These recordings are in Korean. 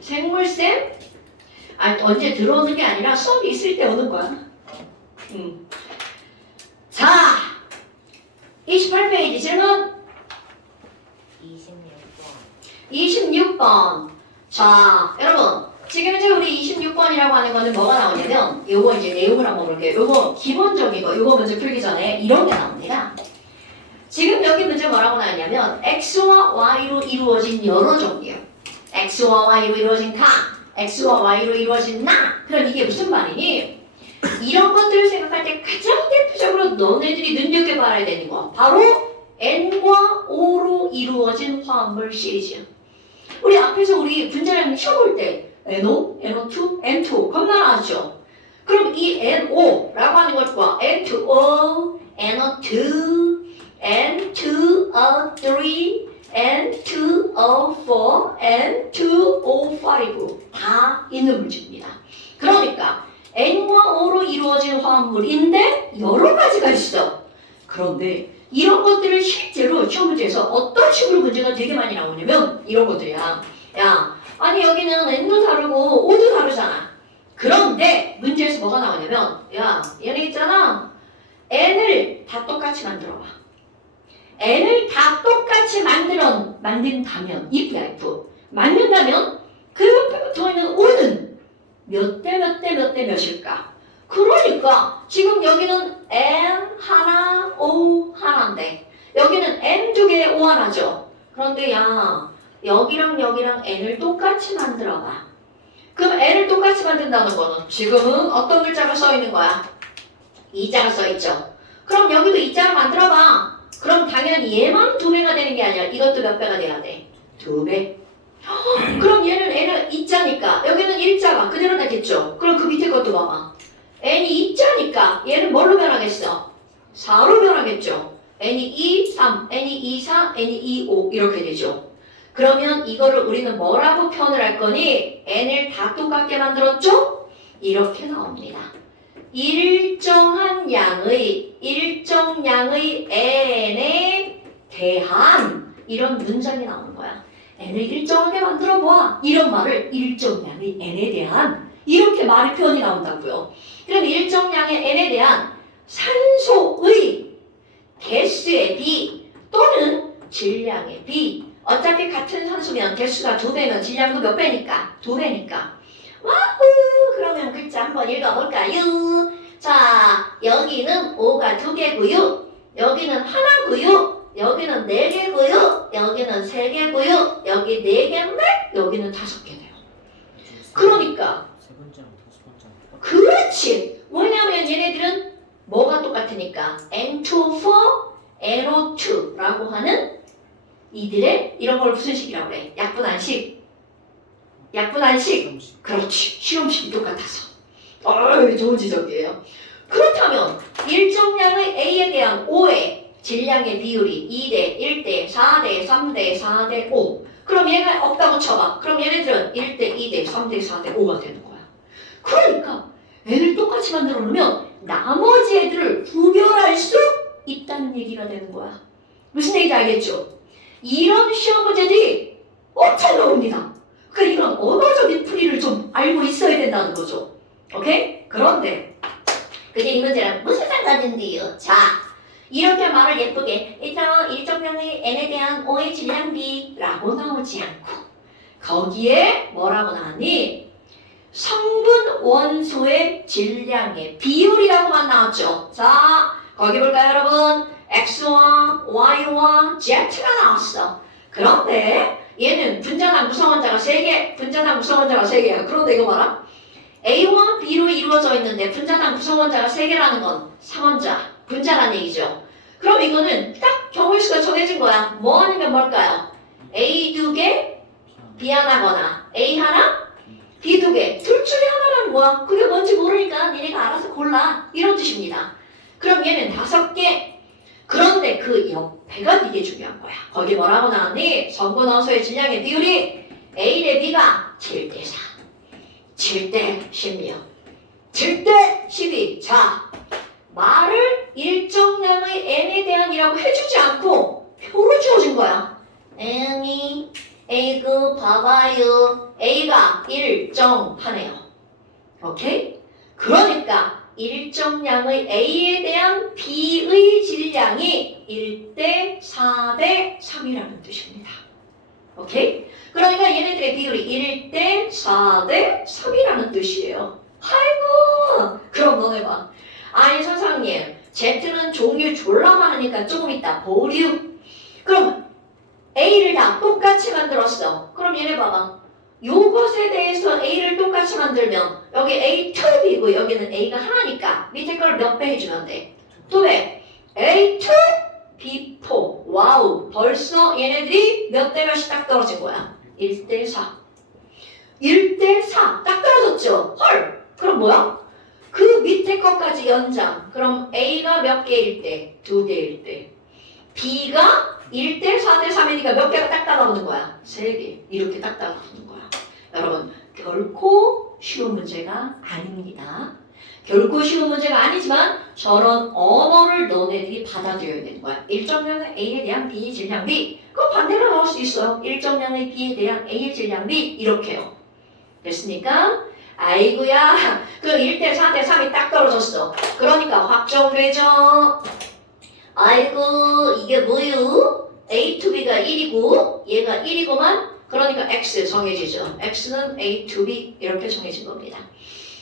생물쌤? 아니 언제 들어오는 게 아니라 수업이 있을 때 오는 거야. 자, 28페이지 질문. 26번. 자, 여러분. 지금 이제 우리 26번이라고 하는 거는 뭐가 나오냐면 요거 이제 내용을 한번 볼게요. 요거 기본적인 거, 요거 문제 풀기 전에 이런 게 나옵니다. 지금 여기 문제 뭐라고 나왔냐면 X와 Y로 이루어진 여러 종류. X와 Y로 이루어진 가, X와 Y로 이루어진 나. 그럼 이게 무슨 말이니? 이런 것들을 생각할 때 가장 대표적으로 너네들이 눈여겨봐야 되는 거 바로 N과 O로 이루어진 화합물 시리즈. 우리 앞에서 우리 분자량 쳐볼 때 NO, NO2, N2 겁나 나왔죠? 그럼 이 NO라고 하는 것과 N2O, NO2, N2O3, N2O4, N2O5 다 있는 물질입니다. 그러니까 N과 O로 이루어진 화합물인데 여러 가지가 있어. 그런데 이런 것들을 실제로 시험 문제에서 어떤 식으로 문제가 되게 많이 나오냐면 이런 것들이야. 야, 아니 여기는 N도 다르고 O도 다르잖아. 그런데 문제에서 뭐가 나오냐면 야, 얘네 있잖아. N을 다 똑같이 만들어봐. N을 다 똑같이 만든다면 if, if 만든다면 그 옆에 붙어있는 O는 몇 대 몇 대 몇 대 몇일까? 그러니까 지금 여기는 N 하나, O 하나인데 여기는 N 두 개, O 하나죠. 그런데 야, 여기랑 여기랑 N을 똑같이 만들어봐. 그럼 N을 똑같이 만든다는 거는 지금은 어떤 글자가 써있는 거야? 이자가 써있죠. 그럼 여기도 이자를 만들어봐. 그럼 당연히 얘만 두 배가 되는 게 아니라 이것도 몇 배가 돼야 돼? 두 배. 그럼 얘는 N은 이자니까 여기는 일자가 그대로 되겠죠. 그럼 그 밑에 것도 봐봐. N이 2자니까 얘는 뭘로 변하겠어? 4로 변하겠죠. N이 2, 3, N이 2, 4, N이 2, 5 이렇게 되죠. 그러면 이거를 우리는 뭐라고 표현을 할 거니? N을 다 똑같게 만들었죠? 이렇게 나옵니다. 일정 양의 N에 대한 이런 문장이 나오는 거야. N을 일정하게 만들어 봐. 이런 말을 일정량의 N에 대한 이렇게 말이 표현이 나온다고요. 그럼 일정량의 N에 대한 산소의 개수의 B 또는 질량의 B 어차피 같은 산소면 개수가 2배면 질량도 몇 배니까? 2배니까. 와우! 그러면 글자 한번 읽어볼까요? 자, 여기는 O가 2개고요. 여기는 하나고요. 여기는 4개고요. 여기는 3개고요. 여기 4개인데 여기는 5개네요. 그러니까 세 번째랑 다섯 번째랑 똑같아. 그렇지. 왜냐하면 얘네들은 뭐가 똑같으니까 N2O4, NO2라고 하는 이들의 이런 걸 무슨 식이라고 그래? 약분한식. 약분한식. 그렇지. 실험식이 똑같아서. 좋은 지적이에요. 그렇다면 일정량의 A에 대한 O의 질량의 비율이 2대 1대 4대 3대 4대 5. 그럼 얘가 없다고 쳐봐. 그럼 얘네들은 1대 2대 3대 4대 5가 되는 거야. 그러니까 N을 똑같이 만들어 놓으면 나머지 애들을 구별할 수 있다는 얘기가 되는 거야. 무슨 얘기인지 알겠죠? 이런 시험 문제들이 엄청 나옵니다. 그러니까 이런 언어적인 풀이를 좀 알고 있어야 된다는 거죠. 오케이? 그런데 근데 이 문제랑 무슨 상관인데요? 자, 이렇게 말을 예쁘게 일정량의 N에 대한 O의 질량비라고 나오지 않고 거기에 뭐라고 나왔니? 성분 원소의 질량의 비율이라고만 나왔죠. 자, 거기 볼까요 여러분? X와 Y와 Z가 나왔어. 그런데 얘는 분자당 구성원자가 3개, 분자당 구성원자가 3개야. 그런데 이거 봐라. A와 B로 이루어져 있는데 분자당 구성원자가 3개라는 건 상원자, 분자란 얘기죠. 그럼 이거는 딱 경우수가 정해진 거야. 뭐 아니면 뭘까요? A 2개, B 하나거나 A 하나, B 2개. 둘 중에 하나라는 거야. 그게 뭔지 모르니까 니네가 알아서 골라. 이런 뜻입니다. 그럼 얘는 5개. 그런데 그 옆에가 되게 중요한 거야. 거기 뭐라고 나왔니? 성분 원소의 질량의 비율이 A 대 B가 7대 4. 7대 16. 7대 12. 자, 말을 일정량의 N에 대한이라고 해주지 않고 표로 주어진 거야. N이 에이그 봐봐요. A가 일정하네요. 오케이? 그러니까 일정량의 A에 대한 B의 질량이 1대 4대 3이라는 뜻입니다. 오케이? 그러니까 얘네들의 비율이 1대 4대 3이라는 뜻이에요. 아이고! 그럼 너네 봐. 아니 선생님, Z는 종류 졸라 많으니까 조금 이따 보류. 그럼 A를 다 똑같이 만들었어. 그럼 얘네 봐봐. 요것에 대해서 A를 똑같이 만들면 여기 A2B고 여기는 A가 하나니까 밑에 걸 몇 배 해주면 돼? 또 왜? A2, B4. 와우. 벌써 얘네들이 몇 대 몇이 딱 떨어진 거야? 1대 4. 1대 4. 딱 떨어졌죠? 헐. 그럼 뭐야? 그 밑에 것까지 연장. 그럼 A가 몇 개일 때? 2개일 때. B가 1대 4대 3이니까 몇 개가 딱 따라오는 거야? 3개. 이렇게 딱 따라오는 거야. 여러분, 결코 쉬운 문제가 아닙니다. 결코 쉬운 문제가 아니지만 저런 언어를 너네들이 받아들여야 되는 거야. 일정량의 A에 대한 B의 질량 B. 그거 반대로 나올 수 있어요. 일정량의 B에 대한 A의 질량 B. 이렇게요. 됐습니까? 아이고야. 그 1대 4대 3이 딱 떨어졌어. 그러니까 확정되죠. 아이고 이게 뭐유? A to B가 1이고 얘가 1이고만 그러니까 X 정해지죠. X는 A to B 이렇게 정해진 겁니다.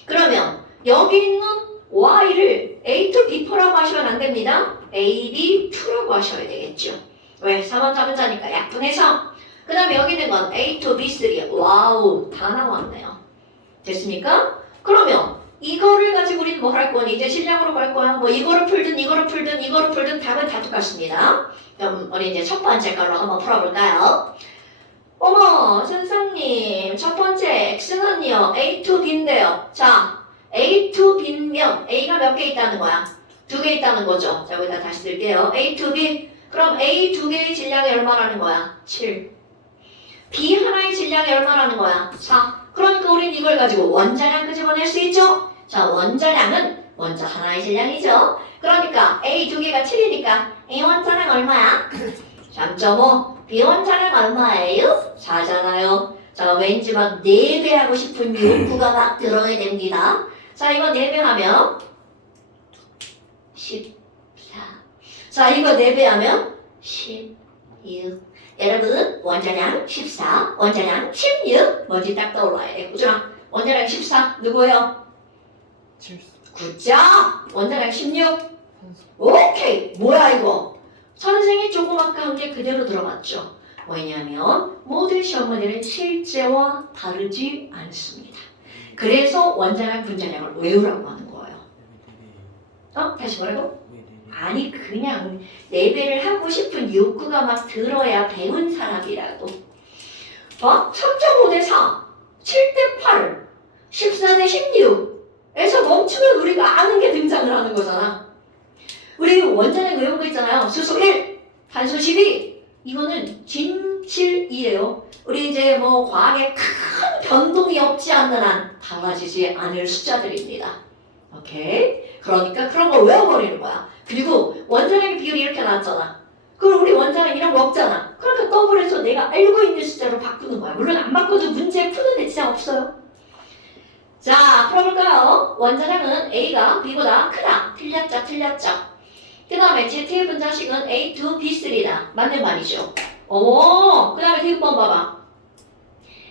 그러면 여기 있는 Y를 A to B4라고 하시면 안 됩니다. A, B, 2라고 하셔야 되겠죠. 왜? 3원 자분자니까 약분해서 그 다음에 여기 있는 건 A to B3. 와우 다 나왔네요. 됐습니까? 그러면 이거를 가지고 우리는 뭐 할 거니? 이제 질량으로 갈 거야. 뭐 이거를 풀든 이거를 풀든 이거를 풀든 답은 다 똑같습니다. 그럼 우리 이제 첫 번째 걸로 한번 풀어볼까요? 어머 선생님 첫 번째 X는요 A to B인데요. 자 A to B면 A가 몇 개 있다는 거야? 2개 있다는 거죠. 자 여기다 다시 쓸게요. A to B 그럼 A 2개의 질량이 얼마라는 거야? 7. B 하나의 질량이 얼마라는 거야? 4. 그러니까 우린 이걸 가지고 원자량 끄집어낼 수 있죠? 자, 원자량은 원자 하나의 질량이죠? 그러니까 A 2개가 7이니까 A 원자량 얼마야? 3.5. B 원자량 얼마예요? 4잖아요. 자, 왠지 막 4배 하고 싶은 욕구가 막 들어야 됩니다. 자, 이거 4배 하면 14. 자, 이거 4배 하면 16. 여러분 원자량 14, 원자량 16 뭔지 딱 떠올라야 돼. 그죠? 원자량 14 누구예요? 7. 굿잡! 원자량 16 오케이! 뭐야 이거? 선생이 조금 아까 한 게 그대로 들어갔죠. 뭐냐면 모든 시험 문제는 실제와 다르지 않습니다. 그래서 원자량, 분자량을 외우라고 하는 거예요. 다시 뭐라고? 아니 그냥 4배를 하고 싶은 욕구가 막 들어야 배운 사람이라도 3.5 대 4 7 대 8 14 대 16에서 멈추면 우리가 아는 게 등장을 하는 거잖아. 우리 원자량 외운 거 있잖아요. 수소 1 탄소 12 이거는 진실이에요. 우리 이제 뭐 과학에 큰 변동이 없지 않는 한 달라지지 않을 숫자들입니다. 오케이? 그러니까 그런 걸 외워버리는 거야. 그리고 원자량의 비율이 이렇게 나왔잖아. 그럼 우리 원자량 이런 거 없잖아. 그러니까 더블해서 내가 알고 있는 숫자로 바꾸는 거야. 물론 안 바꿔도 문제 푸는데 지장 없어요. 자, 풀어볼까요? 원자량은 A가 B보다 크다. 틀렸죠, 틀렸죠. 그 다음에 Z의 분자식은 A2, B3다. 맞는 말이죠. 오, 그 다음에 대입번 봐봐.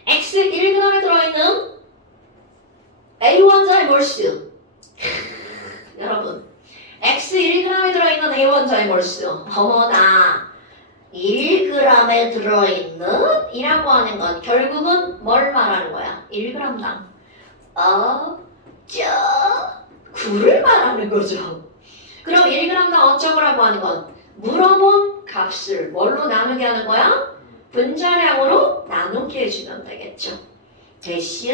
X 1g에 들어있는 A 원자의 몰수. 여러분. X 1g에 들어있는 A 원자의 몰수. 어머나. 1g에 들어있는 이라고 하는 건 결국은 뭘 말하는 거야? 1g당. 9를 말하는 거죠. 그럼 1g당 어쩌고라고 하는 건 물어본 값을 뭘로 나누게 하는 거야? 분자량으로 나누게 해주면 되겠죠. 됐슈?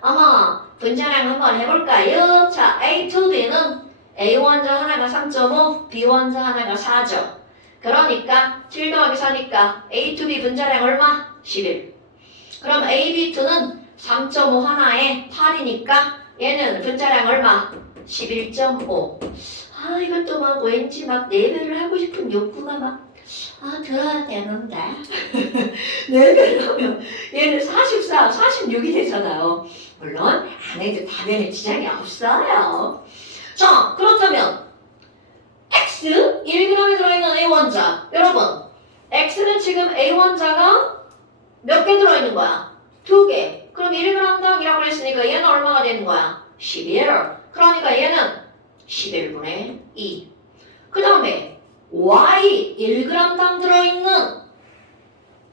어머, 분자량 한번 해볼까요? 자, A2B는 A 원자 하나가 3.5, B 원자 하나가 4죠. 그러니까 7 더하기 4니까 A2B 분자량 얼마? 11. 그럼 AB2는 3.5 하나에 8이니까 얘는 분자량 얼마? 11.5. 아, 이것도 막 왠지 막 4배를 하고 싶은 욕구가 막 들어야 되는데. 4배를 하면 얘는 44, 46이 되잖아요. 물론 안에도 답변에 지장이 없어요. 자, 그렇다면 X 1g에 들어있는 A 원자. 여러분, X는 지금 A 원자가 몇 개 들어있는 거야? 2개. 그럼 1g당이라고 했으니까 얘는 얼마가 되는 거야? 11. 그러니까 얘는 11분의 2. 그 다음에 Y 1g당 들어있는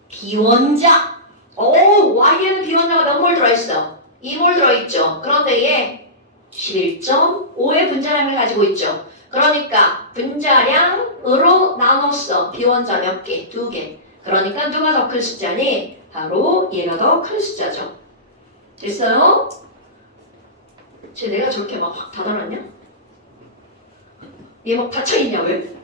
비원자. Y에는 비원자가 몇 몰 들어있어? 2몰 들어있죠. 그런데 얘 11.5의 분자량을 가지고 있죠. 그러니까 분자량으로 나눴어. 비원자 몇 개? 2개. 그러니까 누가 더 큰 숫자니? 바로 얘가 더 큰 숫자죠. 됐어요? 내가 저렇게 막 확 닫아놨냐? 얘 막 닫혀있냐 왜?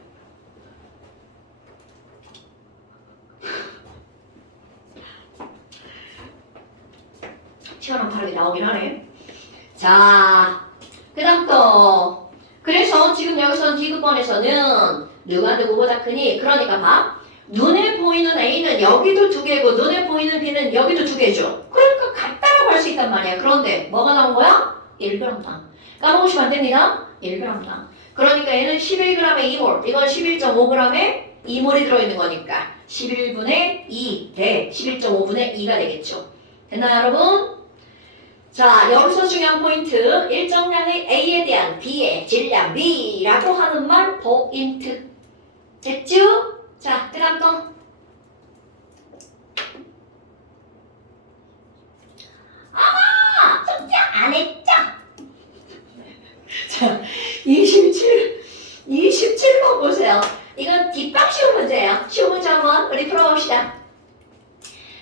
시원한 바람이 나오긴 하네. 자, 그 다음 또 그래서 지금 여기서 D급번에서는 누가 누구보다 크니? 그러니까 봐. 눈에 보이는 A는 여기도 2개고 눈에 보이는 B는 여기도 2개죠. 그러니까 같다라고 할 수 있단 말이야. 그런데 뭐가 나온 거야? 1g당. 까먹으시면 안 됩니다. 1g당. 그러니까 얘는 11g의 2몰, 이건 11.5g의 2몰이 들어있는 거니까 11분의 2 대 11.5분의 2가 되겠죠. 됐나요, 여러분? 자, 여기서 중요한 포인트. 일정량의 A에 대한 B의 질량 B라고 하는 말 포인트. 됐죠? 자, 그 다음 또. 숙제 안 했죠? 자, 27번 보세요. 이건 뒷방 쉬운 문제예요. 쉬운 문제 한번 우리 풀어봅시다.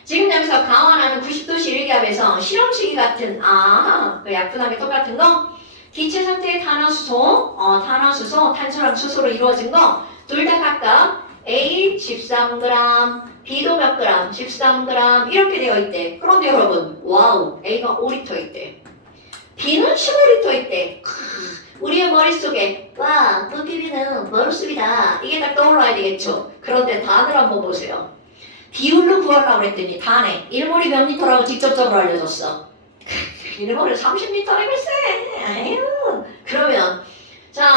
지금 여기서 강화하는 90도씨 일기압에서 실험시기 같은 그 약분하기 똑같은 거 기체 상태의 탄화수소, 탄소랑 수소로 이루어진 거 둘 다 각각 A 13g, B도 몇 g? 13g 이렇게 되어 있대. 그런데 여러분, 와우, A가 5리터 있대. B는 15리터 있대. 우리의 머릿속에 와, VPB는 머릿속이다. 이게 딱 떠올라야 되겠죠. 그런데 단을 한번 보세요. 비율로 구하려고 그랬더니 단에 1몰이 몇 리터라고 직접적으로 알려줬어. 1몰을 30리터래 글쎄. 아유. 그러면 자,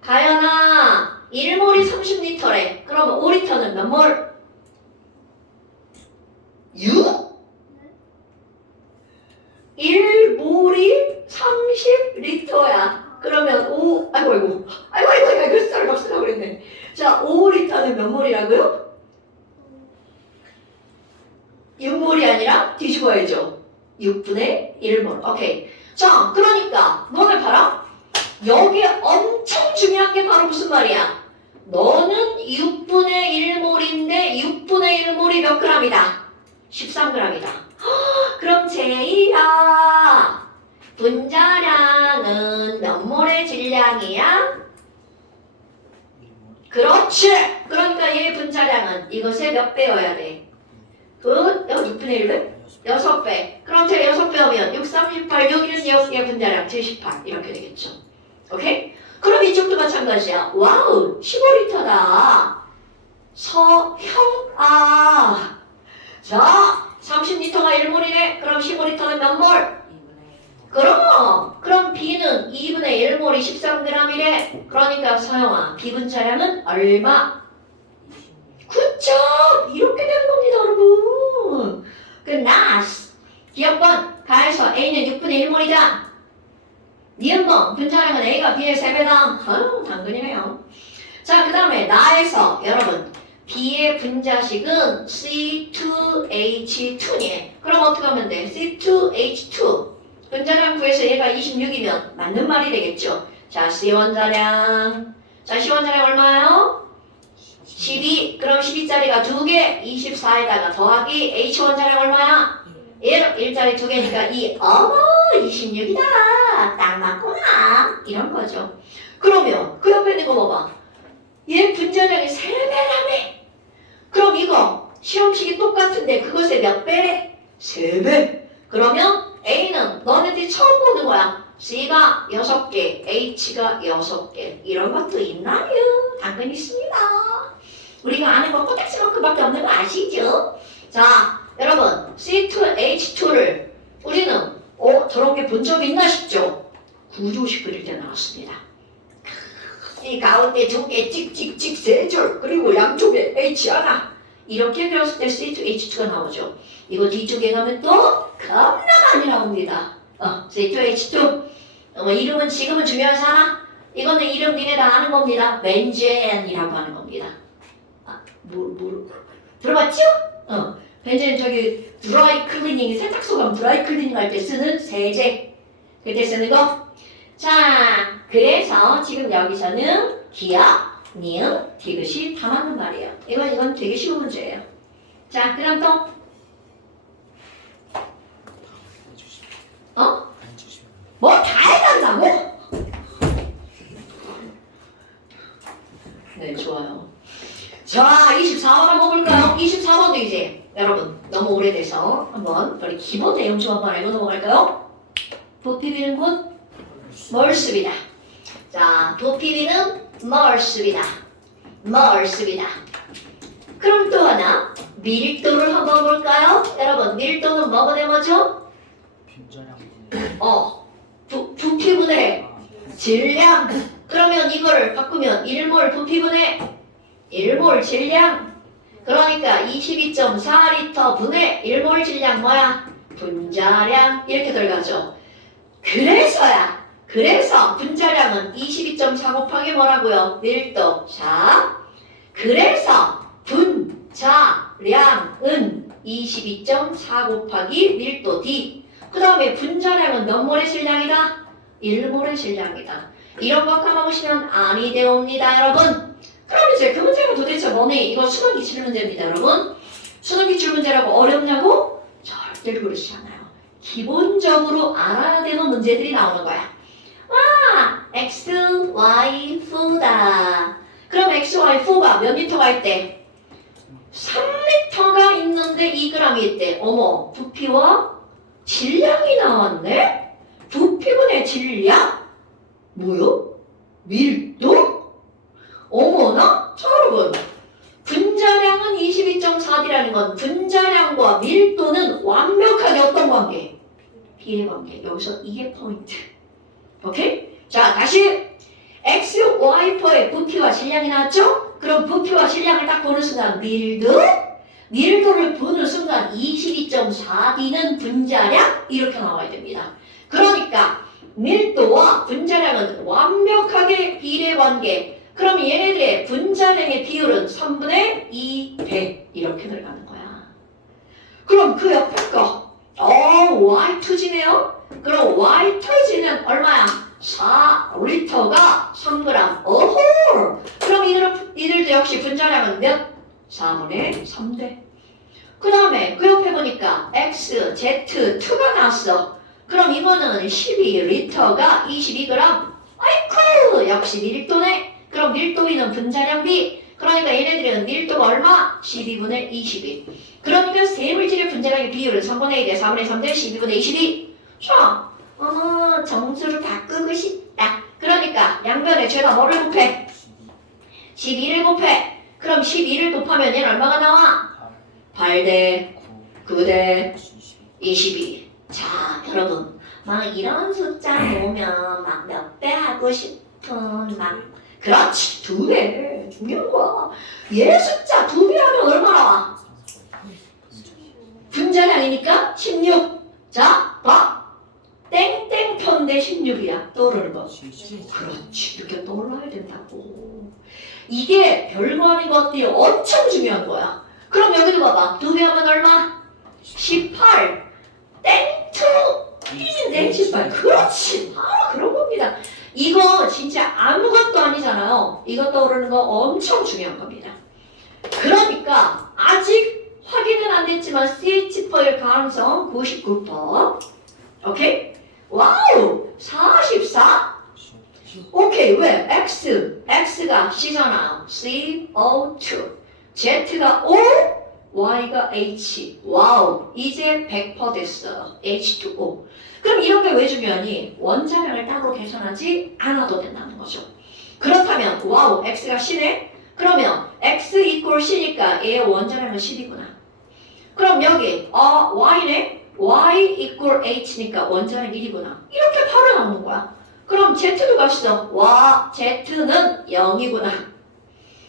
가연아 1몰이 30리터래. 그러면 5리터는 몇 몰? 6? 1몰이 30리터야. 그러면 5, 아이고, 그 숫자를 막 쓰려고 그랬네. 자, 5리터는 몇 몰이라고요? 6몰이 아니라 뒤집어야죠. 6분의 1몰. 오케이. 자, 그러니까 너네 봐라. 여기 엄청 중요한 게 바로 무슨 말이야? 너는 6분의 1몰인데 6분의 1몰이 몇 g이다? 13g이다. 그럼 제이야, 분자량은 몇 몰의 질량이야? 그렇지. 그러니까 얘 분자량은 이것의 몇 배여야 돼? 6분의 1배? 6배. 그럼 제가 6배 하면 6, 3, 18, 6, 1, 6의 분자량 78 이렇게 되겠죠. 오케이? 그럼 이쪽도 마찬가지야. 와우, 15리터다. 서형아. 자, 30리터가 1몰이네. 그럼 15리터는 몇 몰? 그럼 B는 2분의 1몰이 13g이래. 그러니까 서영아, B 분자량은 얼마? 굿잡! 이렇게 되는 겁니다, 여러분. 끝났어. 기억번, 가에서 A는 6분의 1몰이다. 니은번, 분자량은 A가 B의 3배다. 당근이네요. 자, 그 다음에 나에서 여러분, B의 분자식은 C2H2니. 그럼 어떻게 하면 돼? C2H2. 분자량 구해서 얘가 26이면 맞는 말이 되겠죠. 자, C 원자량. 자, C 원자량 얼마예요? 12. 그럼 12짜리가 2개. 24에다가 더하기 H 원자량 얼마야? 1. 1짜리 2개니까 2. 26이다. 딱 맞구나. 이런 거죠. 그러면 그 옆에 있는 거 봐봐. 얘 분자량이 3배라며. 그럼 이거 시험식이 똑같은데 그것의 몇 배래? 3배. 그러면 A는 너네들이 처음 보는 거야. C가 6개, H가 6개. 이런 것도 있나요? 당근 있습니다. 우리가 아는 거 코딱지만큼밖에 없는 거 아시죠? 자, 여러분 C2H2를 우리는 저런 게 본 적 있나 싶죠? 구조식 그릴 때 나왔습니다. 이 가운데 두 개 찍찍찍 세 줄 그리고 양쪽에 H 하나 이렇게 그렸을 때 C2H2가 나오죠. 이거 뒤쪽에 가면 또 겁나 많이 나옵니다. C2H2 이름은 지금은 중요하지 않아? 이거는 이름 니네 다 아는 겁니다. 벤젠이라고 하는 겁니다. 들어봤죠? 벤젠 저기 드라이 클리닝 세탁소감 드라이 클리닝 할 때 쓰는 세제 그때 쓰는 거. 자, 그래서 지금 여기서는 기억, 니은, 디귿이 다 맞는 말이에요. 이건 되게 쉬운 문제예요. 자, 그럼 또 뭐 다 해달라고? 네, 좋아요. 자, 24번 한번 볼까요? 24번도 이제 여러분 너무 오래돼서 한번 우리 기본 내용 좀 한번 알고 넘어갈까요? 도피비는 곧 멀습니다. 자, 도피비는 멀습니다. 그럼 또 하나 밀도를 한번 볼까요? 여러분 밀도는 뭐가 되죠? 부피분의 질량. 그러면 이걸 바꾸면 1몰 부피분의 1몰 질량. 그러니까 22.4리터 분의 1몰 질량 뭐야? 분자량 이렇게 들어가죠. 그래서 분자량은 22.4 곱하기 뭐라고요? 밀도. 자, 그래서 분자량은 22.4 곱하기 밀도 D. 그 다음에 분자량은 몇 몰의 질량이다? 1몰의 질량이다. 이런 거 까먹으시면 아니 되옵니다, 여러분. 그럼 이제 그 문제가 도대체 뭐니? 이거 수능 기출 문제입니다, 여러분. 수능 기출 문제라고 어렵냐고? 절대 그렇지 않아요. 기본적으로 알아야 되는 문제들이 나오는 거야. X, Y, F다. 그럼 X, Y, F가 몇 리터가 있대? 3리터가 있는데 2g이 있대. 어머, 부피와 질량이 나왔네? 부피분의 질량? 뭐요? 밀도? 어머나? 자, 여러분. 분자량은 22.4D라는 건 분자량과 밀도는 완벽하게 어떤 관계? 비례 관계. 여기서 이게 포인트. 오케이? 자, 다시 X, Y, F의 부피와 질량이 나왔죠? 그럼 부피와 질량을 딱 보는 순간 밀도를 보는 순간 22.4D는 분자량 이렇게 나와야 됩니다. 그러니까 밀도와 분자량은 완벽하게 비례 관계. 그럼 얘네들의 분자량의 비율은 3분의 2배 이렇게 들어가는 거야. 그럼 그 옆에 거 Y2G네요. 그럼 Y2G는 얼마야? 4리터가 3g. 어허! 그럼 이들도 역시 분자량은 몇? 4분의 3대. 그 다음에 그 옆에 보니까 X, Z, 2가 나왔어. 그럼 이거는 12리터가 22g. 아이쿠! 역시 밀도네. 그럼 밀도비는 분자량비. 그러니까 얘네들은 밀도가 얼마? 12분의 22. 그러니까 세 물질의 분자량의 비율은 3분의 1대 4분의 3대 12분의 22. 자, 정수를 바꾸고 싶다. 그러니까 양변에 죄가 뭐를 곱해? 12를 곱해. 그럼 12를 곱하면 얘는 얼마가 나와? 8대 9대 22. 자, 여러분 막 이런 숫자 보면 막 몇 배 하고 싶은 막 그렇지 2배 중요한 거야. 얘 숫자 2배 하면 얼마 나와? 분자량이니까 16. 자, 봐. 땡땡편대 16이야. 떠오르는 거. 그렇지. 이렇게 떠올라야 된다고. 이게 별거 아닌 것들이 엄청 중요한 거야. 그럼 여기도 봐봐. 2배 하면 얼마? 18. 땡투. 땡 18. 그렇지. 그런 겁니다. 이거 진짜 아무것도 아니잖아요. 이거 떠오르는 거 엄청 중요한 겁니다. 그러니까 아직 확인은 안 됐지만 CH4일 가능성 99%. 오케이? 와우! 44? 오케이, 왜? X가 C잖아. CO2. Z가 O, Y가 H. 와우! 이제 100% 됐어요. H2O. 그럼 이런 게 왜 중요하니? 원자량을 따로 계산하지 않아도 된다는 거죠. 그렇다면 와우! X가 C네? 그러면 x 이퀄 c니까 얘의 원자량은 10이구나. 그럼 여기 y네? y 이퀄 h니까 원자량 1이구나. 이렇게 바로 나오는 거야. 그럼 z도 값이죠. 와 z는 0이구나.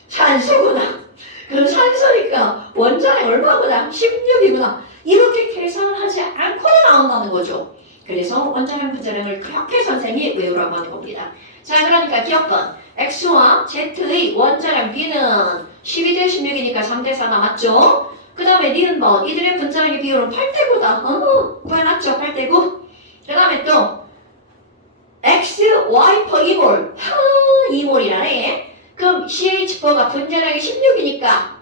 산소구나. 그럼 산소니까 원자량 얼마구나? 16이구나. 이렇게 계산을 하지 않고도 나온다는 거죠. 그래서 원자량 분자량을 그렇게 선생님이 외우라고 하는 겁니다. 자, 그러니까 기억번 x와 z의 원자량 b는 12대 16이니까 3대 4 남았죠. 그 다음에 니은번 이들의 분자량의 비율은 8대 9다. 구해놨죠. 8대 9. 그 다음에 또 x, y per 2몰 2몰이라네. 그럼 CH4가 분자량이 16이니까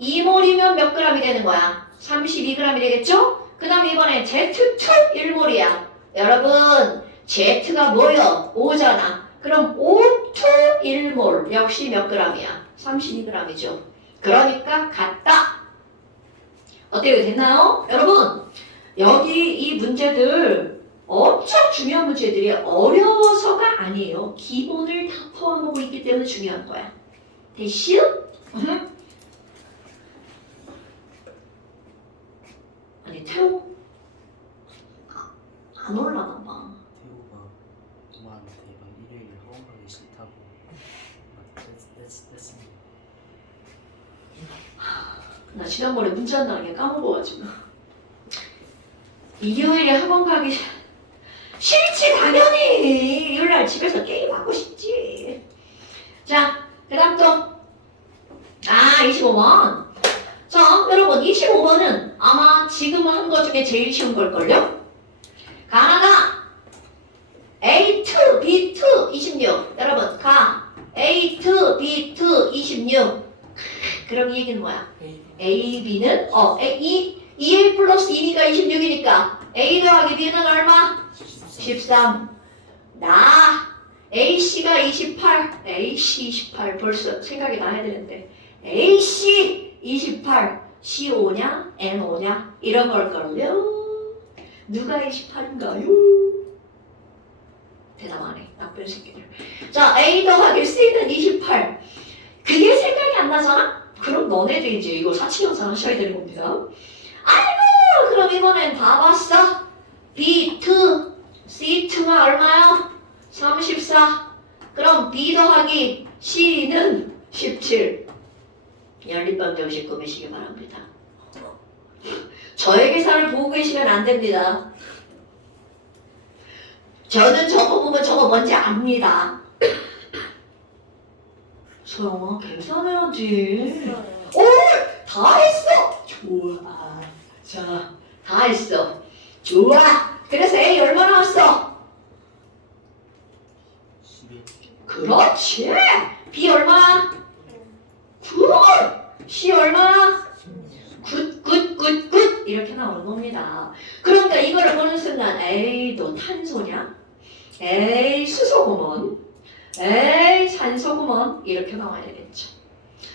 2몰이면 몇 g이 되는 거야? 32g이 되겠죠? 그 다음에 이번에 Z2 1몰이야. 여러분 Z가 뭐요? 5잖아. 그럼 O2 1몰 역시 몇 g이야? 32g이죠. 그러니까 같다. 어때요? 됐나요? 여러분 여기 이 문제들 엄청 중요한 문제들이 어려워서가 아니에요. 기본을 다 포함하고 있기 때문에 중요한 거야. 됐슈? 아니 태호 안 올라가 봐. 태우가 엄마한테 막 일요일 학원 가기 싫다고 막 뗐습니다. 나 지난번에 문자 한다는 게 까먹어가지고 일요일에 학원 가기 싫지 당연히. 일요일날 집에서 게임하고 싶지. 자, 그 다음 또 25번. 자, 여러분 25번은 아마 지금 한 거 중에 제일 쉬운 걸걸요? 가나다 A2, B2, 26. 여러분 가 A2, B2, 26. 그럼 이 얘기는 뭐야? A, B는 EA 플러스 2니까 26이니까 A 더하기 B는 얼마? 13. 나 AC가 28. AC 28 벌써 생각이 나야 되는데 AC 28 C 5냐? N 5냐? 이런 걸걸요? 누가 28인가요? 대답 안 해. 나쁜 새끼들. 자, A 더하기 C는 28. 그게 생각이 안 나잖아? 그럼 너네들 이제 이거 사칙연산 하셔야 되는 겁니다. 아이고, 그럼 이번엔 다 봤어. B2, C2가 얼마요? 34. 그럼 B 더하기 C는 17. 연립방 정식 꾸미시기 바랍니다. 저의 계산을 보고 계시면 안 됩니다. 저는 저거 보면 저거 뭔지 압니다. 소영아, 계산해야지. 오! 다 했어! 좋아. 자, 다 했어. 좋아. 그래서 A 얼마 나왔어? 11. 그렇지. B 얼마? 9. C 얼마? 굿 이렇게 나오는 겁니다. 그러니까 이거를 보는 순간 에이 너 탄소냐? 에이 수소구먼, 에이 산소구먼 이렇게 나와야 되겠죠.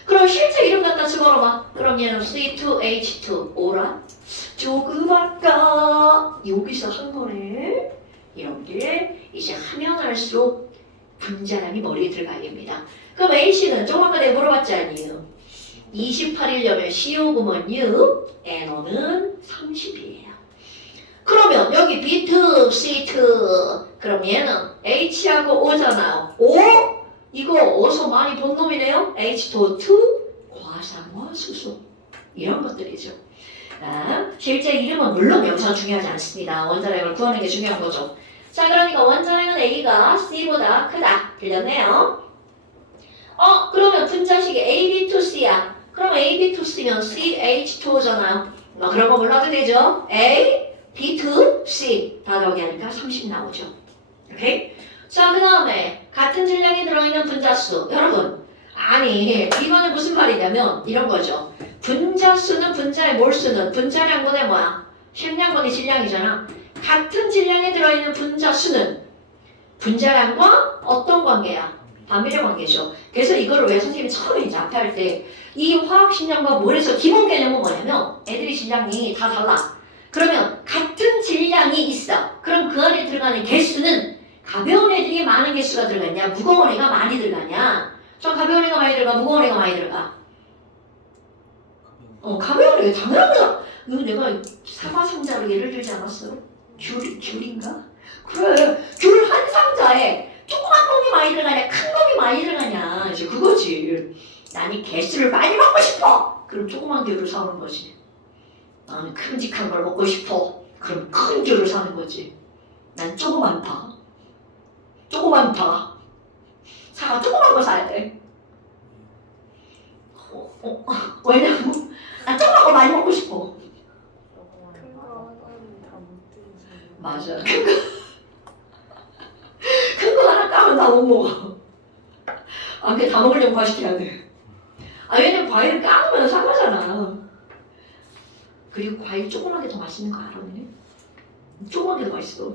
그럼 실제 이름 갖다 집어넣어봐. 그럼 얘는 C2H2 오라 조금 아까 여기서 한 거네. 이런 게 이제 하면 할수록 분자량이 머리에 들어가야 됩니다. 그럼 A씨는 조금 아까 내가 물어봤지 아니에요? 28이려면 CO9면요, NO는 30이에요. 그러면 여기 B2, C2, 그럼 얘는 H하고 O잖아요. O? 이거 어디서 많이 본 놈이네요. H2O2, 과산화 수소. 이런 것들이죠. 자, 실제 이름은 물론 여기서 중요하지 않습니다. 원자량을 구하는 게 중요한 거죠. 자, 그러니까 원자량은 A가 C보다 크다. 들렸네요? 그러면 분자식이 AB2C야. 그럼 AB2C면 CH2O잖아요. 그런 거 몰라도 되죠? A, B2C 다 더하기 하니까 30 나오죠. 오케이? 자, 그 다음에 같은 질량이 들어있는 분자수. 여러분, 아니 이거는 무슨 말이냐면 이런 거죠. 분자수는 분자의 몰수는 분자량분의 뭐야? 셈량분의 질량이잖아. 같은 질량에 들어있는 분자수는 분자량과 어떤 관계야? 반비례 관계죠. 그래서 이거를 왜 선생님이 처음에 이제 앞에 할 때 이 화학 질량과 몰에서 기본 개념은 뭐냐면 애들이 질량이 다 달라. 그러면 같은 질량이 있어. 그럼 그 안에 들어가는 개수는 가벼운 애들이 많은 개수가 들어갔냐? 무거운 애가 많이 들어가냐? 좀 가벼운 애가 많이 들어가, 무거운 애가 많이 들어가? 가벼운 가벼운 애가 당연한 거야. 이거 내가 사과 상자로 예를 들지 않았어? 귤인가? 그래, 귤 한 상자에 조그만 놈이 많이 들어가냐, 큰 놈이 많이 들어가냐, 이제 그거지. 나는 개수를 많이 먹고 싶어. 그럼 조그만 귤을 사오는 거지. 나는 큼직한 걸 먹고 싶어. 그럼 큰 귤을 사는 거지. 난 조그만다. 사과 조그만 거 사야 돼. 왜냐면 난 조그만 거 많이 먹고 싶어. 맞아. 큰 거 하나 까면 다 못 먹어. 그게 다 먹으려면 과식해야 돼. 왜냐면 과일을 까놓으면 상하잖아. 그리고 과일 조그만 게 더 맛있는 거 알아, 언니? 조그만 게 더 맛있어.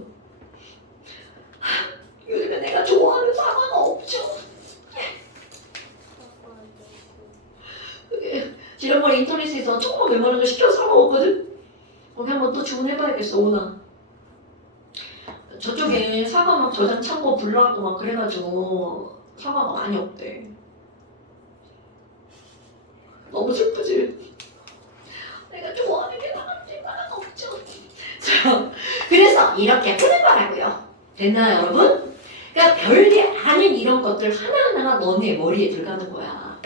요즘에 내가 좋아하는 사과가 없죠. 지난번에 인터넷에서 조그만 웬만한 거 시켜서 사 먹었거든? 거기 한번 또 주문해봐야겠어, 오나. 저쪽에 사과 막 저장 창고 불나고 막 그래가지고 사과가 많이 없대. 너무 슬프지? 내가 좋아하는 게 하나가 없죠. 자, 그래서 이렇게 푸는 거라고요. 됐나요, 여러분? 그러니까 별게 아닌 이런 것들 하나하나가 너네 머리에 들어가는 거야.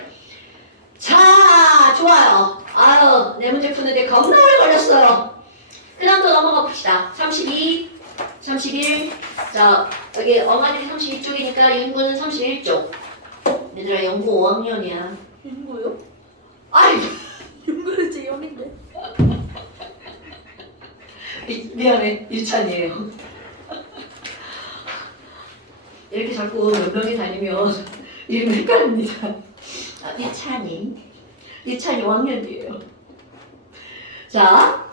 자, 좋아요. 내 문제 푸는데 겁나 오래 걸렸어요. 그 다음 또 넘어가 봅시다. 32, 31. 자, 여기 엄마들이 32쪽이니까 윤구는 31쪽. 얘들아, 연구 5학년이야. 윤구요? 아이, 윤구는 제 형인데. 미안해, 유찬이에요. 이렇게 자꾸 몇 명이 다니면 이름이 헷갈립니다. 유찬이 5학년이에요. 자,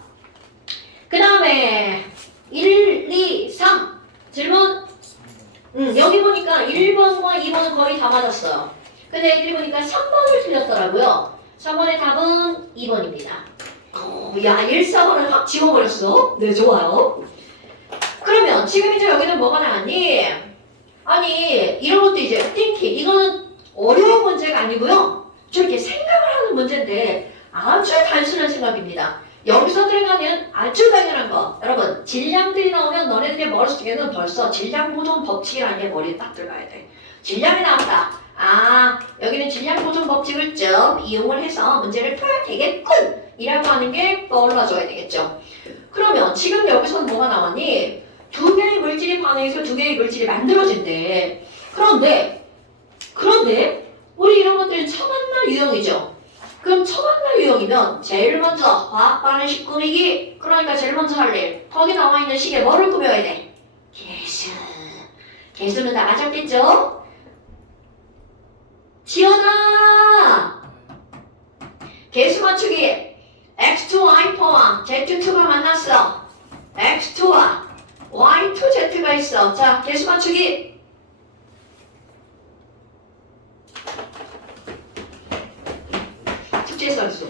그 다음에 1, 2, 3 질문. 여기 보니까 1번과 2번은 거의 다 맞았어요. 근데 애들이 보니까 3번을 틀렸더라고요. 3번의 답은 2번입니다. 야, 1, 4번을 확 지워버렸어. 네, 좋아요. 그러면 지금 이제 여기는 뭐가 나왔니? 아니, 이런 것도 이제 thinking. 이거는 어려운 문제가 아니고요. 저렇게 생각을 하는 문제인데 아주 단순한 생각입니다. 여기서 들어가는 아주 당연한 거. 여러분, 질량들이 나오면 너네들의 머릿속에는 벌써 질량 보존 법칙이라는 게 머리에 딱 들어가야 돼. 질량이 나왔다. 여기는 질량 보존 법칙을 좀 이용을 해서 문제를 풀어야 되겠군! 이라고 하는 게 떠올라줘야 되겠죠. 그러면 지금 여기서는 뭐가 나왔니? 두 개의 물질이 반응해서 두 개의 물질이 만들어진대. 그런데 우리 이런 것들은 처만날 유형이죠. 그럼 처만날 유형이면 제일 먼저 화학 반응식 꾸미기. 그러니까 제일 먼저 할 일. 거기 나와 있는 식에 뭐를 꾸며야 돼? 개수는 다 맞았겠죠? 지연아! 개수 맞추기. X2, Y4와 Z2가 만났어. X2와 Y2Z가 있어. 자, 개수 맞추기. 숙제에서 했어.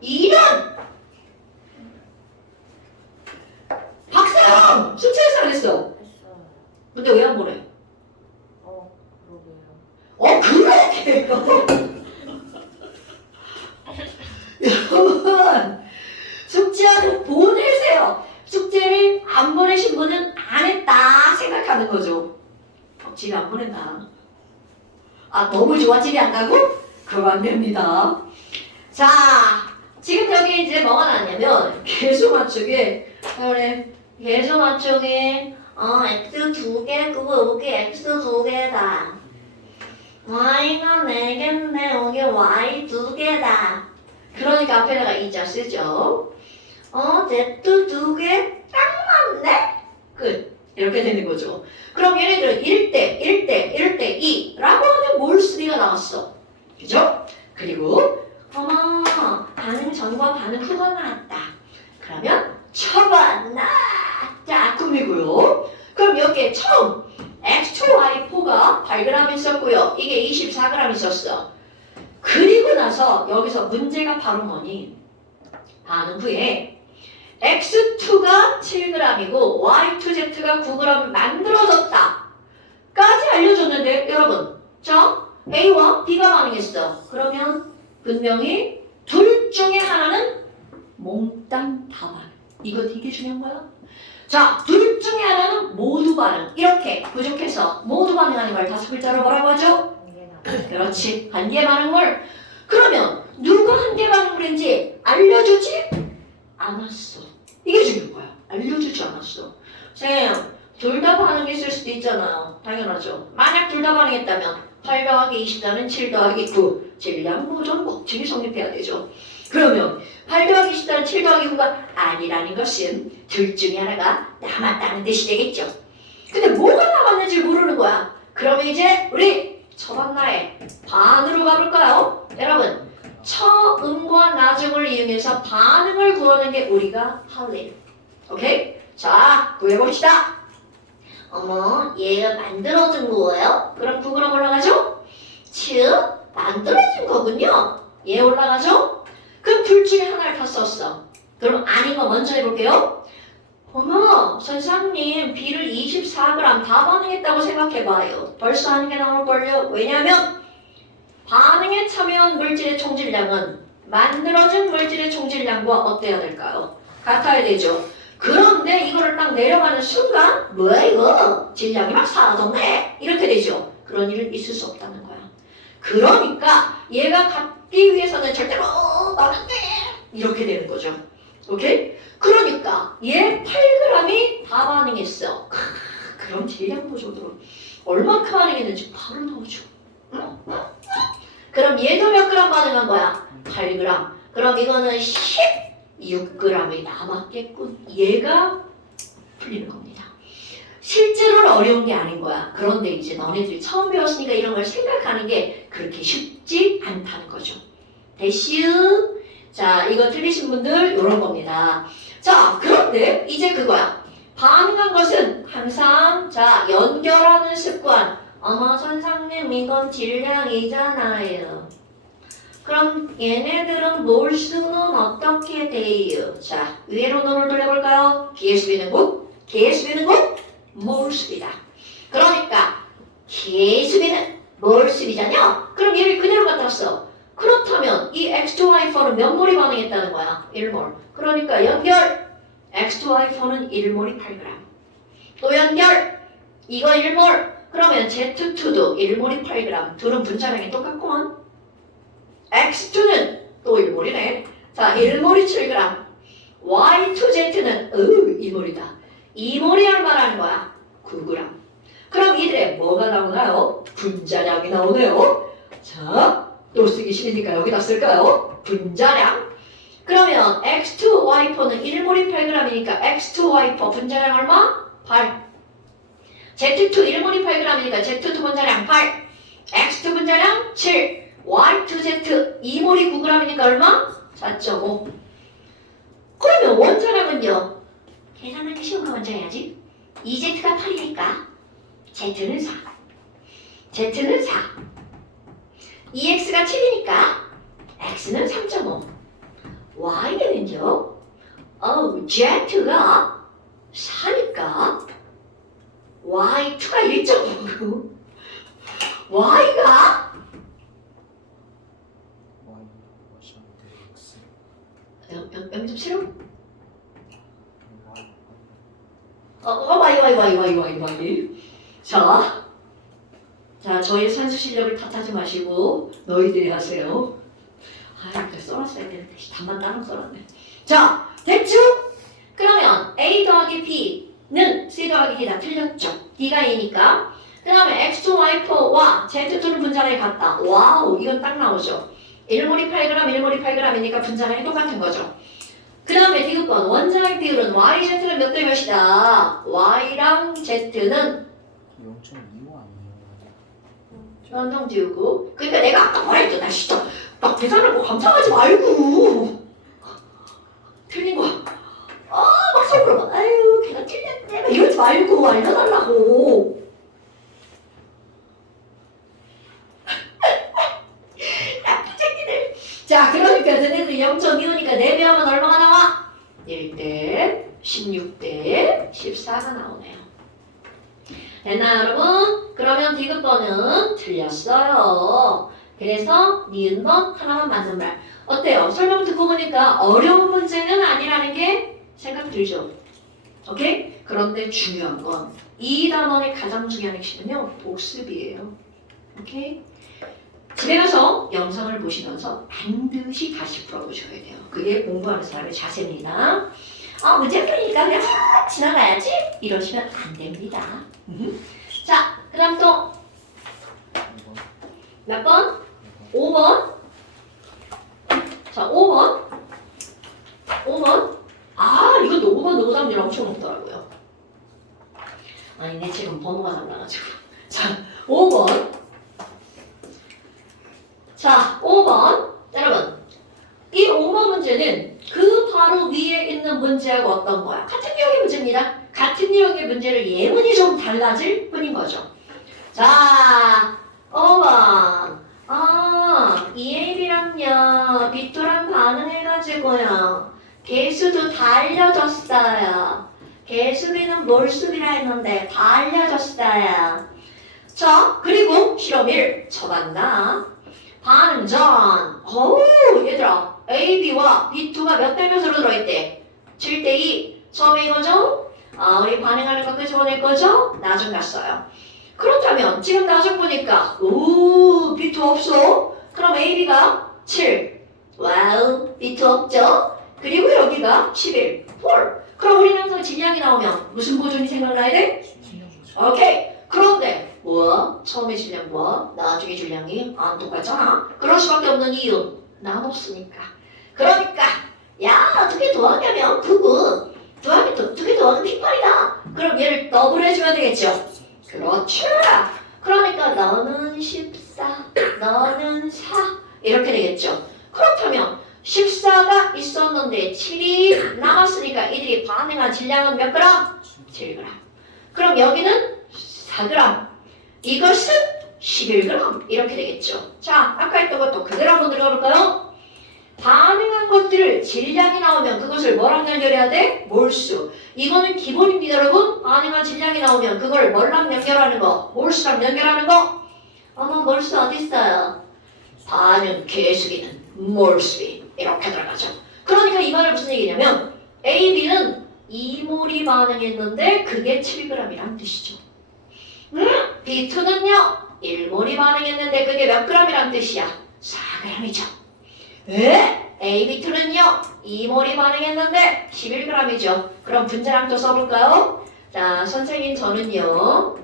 이런! 박사형! 숙제에서 안 했어. 했어요. 근데 왜 안 보내? 그러게요. 그러게요. 여러분, 숙제는 보내세요. 숙제를 안 보내신 분은 안 했다 생각하는 거죠. 집에 안 보낸다. 너무 좋아 집에 안 가고? 그러면 안 됩니다. 자, 지금 여기 이제 뭐가 나왔냐면 개수 맞추기. 그래, 개수 맞추기. X 2개, 그거 여기 X 2개다. Y가 4개인데 여기 Y 2개다. 그러니까 앞에다가 이자 쓰죠. Z 2개 딱 맞네? 끝. 이렇게 되는 거죠. 그럼 얘네들은 1대 2라고 하면 몰수비가 나왔어. 그죠? 그리고 반응 전과 반응 후가 나왔다. 그러면 처분 자 꿈이고요. 그럼 여기에 처음 X2Y4가 8g 있었고요. 이게 24g 있었어. 그리고 나서 여기서 문제가 바로 뭐니? 반응 후에 X2가 7g이고 Y2Z가 9g 만들어졌다 까지 알려줬는데 여러분 자 A와 B가 반응했어. 그러면 분명히 둘 중에 하나는 몽땅 다 반응. 이거 되게 중요한 거야. 자, 둘 중에 하나는 모두 반응. 이렇게 부족해서 모두 반응하는 걸 다섯 글자로 뭐라고 하죠? 그렇지. 한계 반응물. 그러면 누가 한계 반응물인지 알려주지 않았어. 이게 중요한 거야. 알려주지 않았어. 쌤, 둘 다 반응했을 수도 있잖아요. 당연하죠. 만약 둘 다 반응했다면 8 더하기 24는 7 더하기 9. 질량 보존 법칙이 성립해야 되죠. 그러면 8 더하기 24는 7 더하기 9가 아니라는 것은 둘 중에 하나가 남았다는 뜻이 되겠죠. 근데 뭐가 남았는지 모르는 거야. 그러면 이제 우리 첫한나의 반으로 가볼까요? 여러분, 처음과 나중을 이용해서 반응을 구하는 게 우리가 할 일. 오케이? 자, 구해봅시다. 어머, 얘가 만들어준 거예요? 그럼 구글은 올라가죠? 즉, 만들어준 거군요. 얘 올라가죠? 그럼 둘 중에 하나를 다 썼어. 그럼 아닌 거 먼저 해볼게요. 어머, 선생님, B를 24g 다 반응했다고 생각해봐요. 벌써 하는 게 나올걸요? 왜냐면 반응에 참여한 물질의 총질량은 만들어진 물질의 총질량과 어때야 될까요? 같아야 되죠. 그런데 이거를 딱 내려가는 순간 뭐야 이거? 질량이 막 사라졌네? 이렇게 되죠. 그런 일은 있을 수 없다는 거야. 그러니까 얘가 갖기 위해서는 절대로 나는 돼! 이렇게 되는 거죠. 오케이? 그러니까 얘 8g이 다 반응했어. 그럼 질량 보조도 얼마큼 반응했는지 바로 나오죠. 그럼 얘도 몇 그램 반응한 거야? 8g. 그럼 이거는 16g이 남았겠군. 얘가 풀리는 겁니다. 실제로는 어려운 게 아닌 거야. 그런데 이제 너네들이 처음 배웠으니까 이런 걸 생각하는 게 그렇게 쉽지 않다는 거죠. 됐슈? 자, 이거 틀리신 분들 이런 겁니다. 자, 그런데 이제 그거야. 반응한 것은 항상 자 연결하는 습관. 어머 선생님 이건 질량이잖아요. 그럼 얘네들은 몰수는 어떻게 돼요? 자, 위로 눈을 돌려볼까요? 기회수비는 곧? 기회수비는 곧? 몰수비다. 그러니까 기회수비는 몰수비잖여? 그럼 얘를 그대로 갖다 써. 그렇다면 이 X2Y4는 몇 몰이 반응했다는 거야? 1몰. 그러니까 연결 X2Y4는 1몰이 8g. 또 연결 이거 1몰. 그러면 Z2도 1몰이 8g. 둘은 분자량이 똑같구만. X2는 또 1몰이네. 자, 1몰이 7g. Y2Z는 2몰이다. 2몰이 얼마라는 거야? 9g. 그럼 이들의 뭐가 나오나요? 분자량이 나오네요. 자, 또 쓰기 싫으니까 여기다 쓸까요? 분자량. 그러면 X2Y4는 1몰이 8g이니까 X2Y4 분자량 얼마? 8. Z2 1몰이 8g이니까 Z2 분자량 8. X2 분자량 7. Y2Z 2몰이 9g이니까 얼마? 4.5. 그러면 원자량은요? 계산하기 쉬운 거 먼저 해야지. 2Z가 8이니까 Z는 4. Z는 4. 2X가 7이니까 X는 3.5. Y는요? Z가 4니까 Y2가 1.5고 Y가 Y 0.7? Y. 자, 저의 산수 실력을 탓하지 마시고 너희들이 하세요. 이거 써놨어야 되는데 답만 따로 써놨네. 자, 됐죠? 그러면 A 더하기 B는 C 더하기 D 다 틀렸죠? D가 A니까. 그 다음에 X2, Y4와 Z2는 분자량이 같다. 와우, 이건 딱 나오죠. 1몰이 8g, 1몰이 8g이니까 분자량이 똑같은 거죠. 그 다음에 디귿번 원자량 비율은 Y, Z는 몇 대 몇이다? Y랑 Z는 0.25 아니에요? 전동 지우고. 그러니까 내가 아까 말했죠. 나 진짜 막 계산하고 감상하지 말고. 틀린 거. 막 속으로 막 아유 걔가 틀렸네. 막 이러지 말고 알려달라고. 나쁜 새끼들. 자, 그러니까 너네들 0.25니까 4배하면 얼마가 나와? 1대 16대 14가 나오네요. 됐나요, 여러분? 그러면 디귿번은 틀렸어요. 그래서 니은번 하나만 맞는 말. 어때요? 설명 듣고 보니까 어려운 문제는 아니라는 게 생각 들죠? 오케이? 그런데 중요한 건 이 단원의 가장 중요한 핵심은요, 복습이에요. 오케이? 집에 가서 영상을 보시면서 반드시 다시 풀어보셔야 돼요. 그게 공부하는 사람의 자세입니다. 문제 풀리니까 그냥 지나가야지? 이러시면 안 됩니다. 자, 그 다음 또 몇 번? 5번. 자, 5번. 5번. 이것도 5번 노답률 엄청 높더라고요. 아니, 지금 번호가 달라가지고. 자, 5번. 자, 5번. 여러분, 이 5번 문제는 그 바로 위에 있는 문제하고 어떤 거야? 같은 내용의 문제입니다. 같은 내용의 문제를 예문이 좀 달라질 뿐인 거죠. 자, 5번. EAB랑요, B2랑 반응해가지고요. 개수도 다 알려줬어요. 개수비는 몰수비라 했는데 다 알려줬어요. 자, 그리고 실험 1 쳐간다. 반응 전. 얘들아. A, B와 B2가 몇 대 몇으로 들어있대? 7대2. 처음에 이거죠? 우리 반응하는 거 끄집어낼 거죠? 나중 갔어요. 그렇다면 지금 나중 보니까 B2 없어? 그럼 A, B가 7. 와우, B2 없죠? 그리고 여기가 11. 헐. 그럼 우리 항상 질량이 나오면 무슨 보존이 생각나야 돼? 오케이. 그런데 처음에 질량 나중에 질량이 안 똑같잖아. 그럴 수밖에 없는 이유 나눴으니까. 그러니까 어떻게 더하냐면 9군 어떻게 더하면 핏발이다. 그럼 얘를 더블 해주면 되겠죠. 그렇죠. 그러니까 너는 14, 너는 4 이렇게 되겠죠. 그렇다면 14가 있었는데 7이 남았으니까 이들이 반응한 질량은 몇 그램? 7g. 그럼 여기는 4g. 이것은 11g. 이렇게 되겠죠. 자, 아까 했던 것도 그대로 한번 들어가 볼까요? 반응한 것들을 질량이 나오면 그것을 뭐랑 연결해야 돼? 몰수. 이거는 기본입니다, 여러분. 반응한 질량이 나오면 그걸 뭐랑 연결하는 거? 몰수랑 연결하는 거? 몰수 어딨어요? 반응 계수기는 몰수비. 이렇게 들어가죠. 그러니까 이 말은 무슨 얘기냐면 A, B는 2몰이 반응했는데 그게 7g이란 뜻이죠. B2는요 1몰이 반응했는데 그게 몇 g이란 뜻이야? 4g이죠. A, B2는요 2몰이 반응했는데 11g이죠. 그럼 분자량도 써볼까요? 자, 선생님 저는요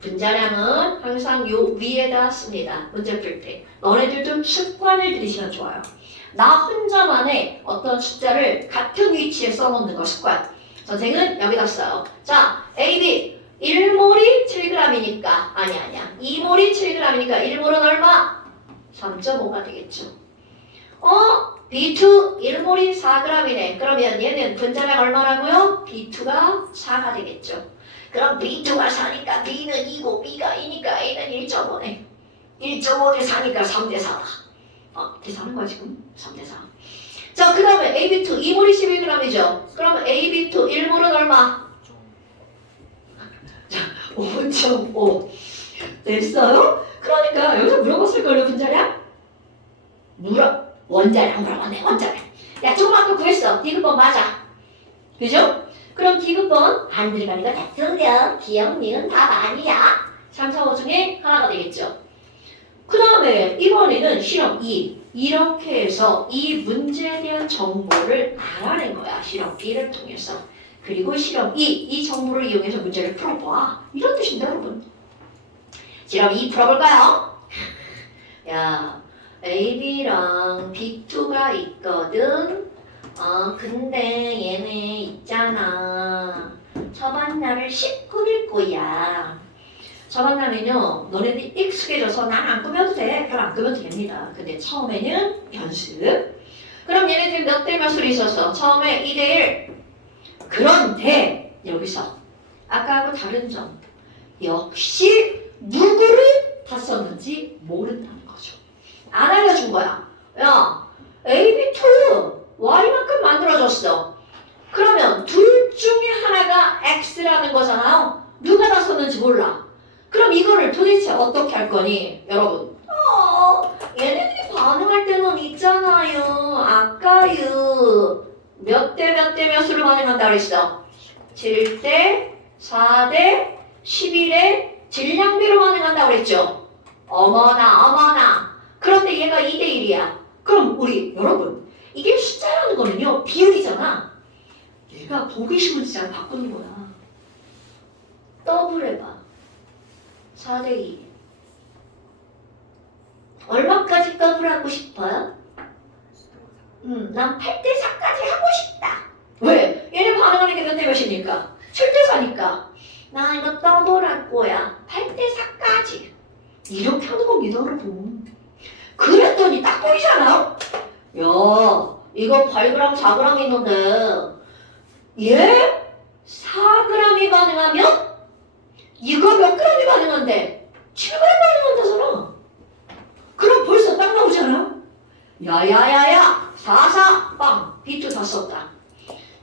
분자량은 항상 요 위에다 씁니다. 문제 풀 때. 너네들도 습관을 들이시면 좋아요. 나 혼자만의 어떤 숫자를 같은 위치에 써놓는 거 습관. 선생은 여기다 써요. 자, A, B 1몰이 7g이니까 아니야 2몰이 7g이니까 1몰은 얼마? 3.5가 되겠죠. B2 1몰이 4g이네. 그러면 얘는 분자량 얼마라고요? B2가 4가 되겠죠. 그럼 B2가 4니까 B는 2고 B가 2니까 A는 1.5네. 1.5 대 4니까 3 대 4다. 계산한 거야 지금? 3 대 4. 자, 그 다음에 AB2 2몰이 11g이죠. 그럼 AB2 1몰은 얼마? 5.5 됐어요? 그러니까 여기서 물어봤을걸요 분자량? 원자량 물어봤네. 원자량. 야, 조그만 거 구했어. 디귿번 맞아. 그죠? 그럼 디귿번 안 들어가니까 대통령, 기억, 니은 답 아니야. 3, 4, 5 중에 하나가 되겠죠. 그 다음에 이번에는 실험 2. 이렇게 해서 이 문제에 대한 정보를 알아낸 거야. 실험 2를 통해서. 그리고 실험 2. 이 정보를 이용해서 문제를 풀어봐. 이런 뜻입니다, 여러분. 실험 2 풀어볼까요? 야, AB랑 B2가 있거든. 근데 얘네 있잖아. 저반날을 19일 거야. 저반날은요, 너네들이 익숙해져서 난 안 꾸며도 돼. 그럼 안 꾸며도 됩니다. 근데 처음에는 연습. 그럼 얘네들 몇 대 몇으로 있어서 처음에 2대1. 그런데 여기서 아까하고 다른 점. 역시 누구를 다 썼는지 모른다는 거죠. 안 알려준 거야. 야, AB2 Y만큼 만들어줬어. 그러면 둘 중에 하나가 X라는 거잖아요. 누가 나섰는지 몰라. 그럼 이거를 도대체 어떻게 할 거니? 여러분. 얘네들이 반응할 때는 있잖아요. 아까요. 몇 대 몇 대 몇으로 반응한다 그랬어? 7대 4대 11의 질량비로 반응한다 그랬죠? 어머나. 그런데 얘가 2대 1이야. 그럼 우리 여러분 이게 숫자라는 거는요 비율이잖아. 얘가 보기 쉬운 숫자를 바꾸는 거야. 더블해봐. 4대 2. 얼마까지 더블하고 싶어요? 난 8대 4까지 하고 싶다. 왜? 얘네 반응하는 게 몇 대 몇이니까? 7대 4니까. 나 이거 더블할 거야. 8대 4까지. 이렇게 하는 거 믿어 여러분. 그랬더니 딱 보이잖아. 야, 이거 8g, 4g 있는데 얘 4g이 반응하면 이거 몇 g이 반응한대? 7g 반응한다잖아. 그럼 벌써 딱 나오잖아. 야야야야 4, 빵 B2 다 썼다.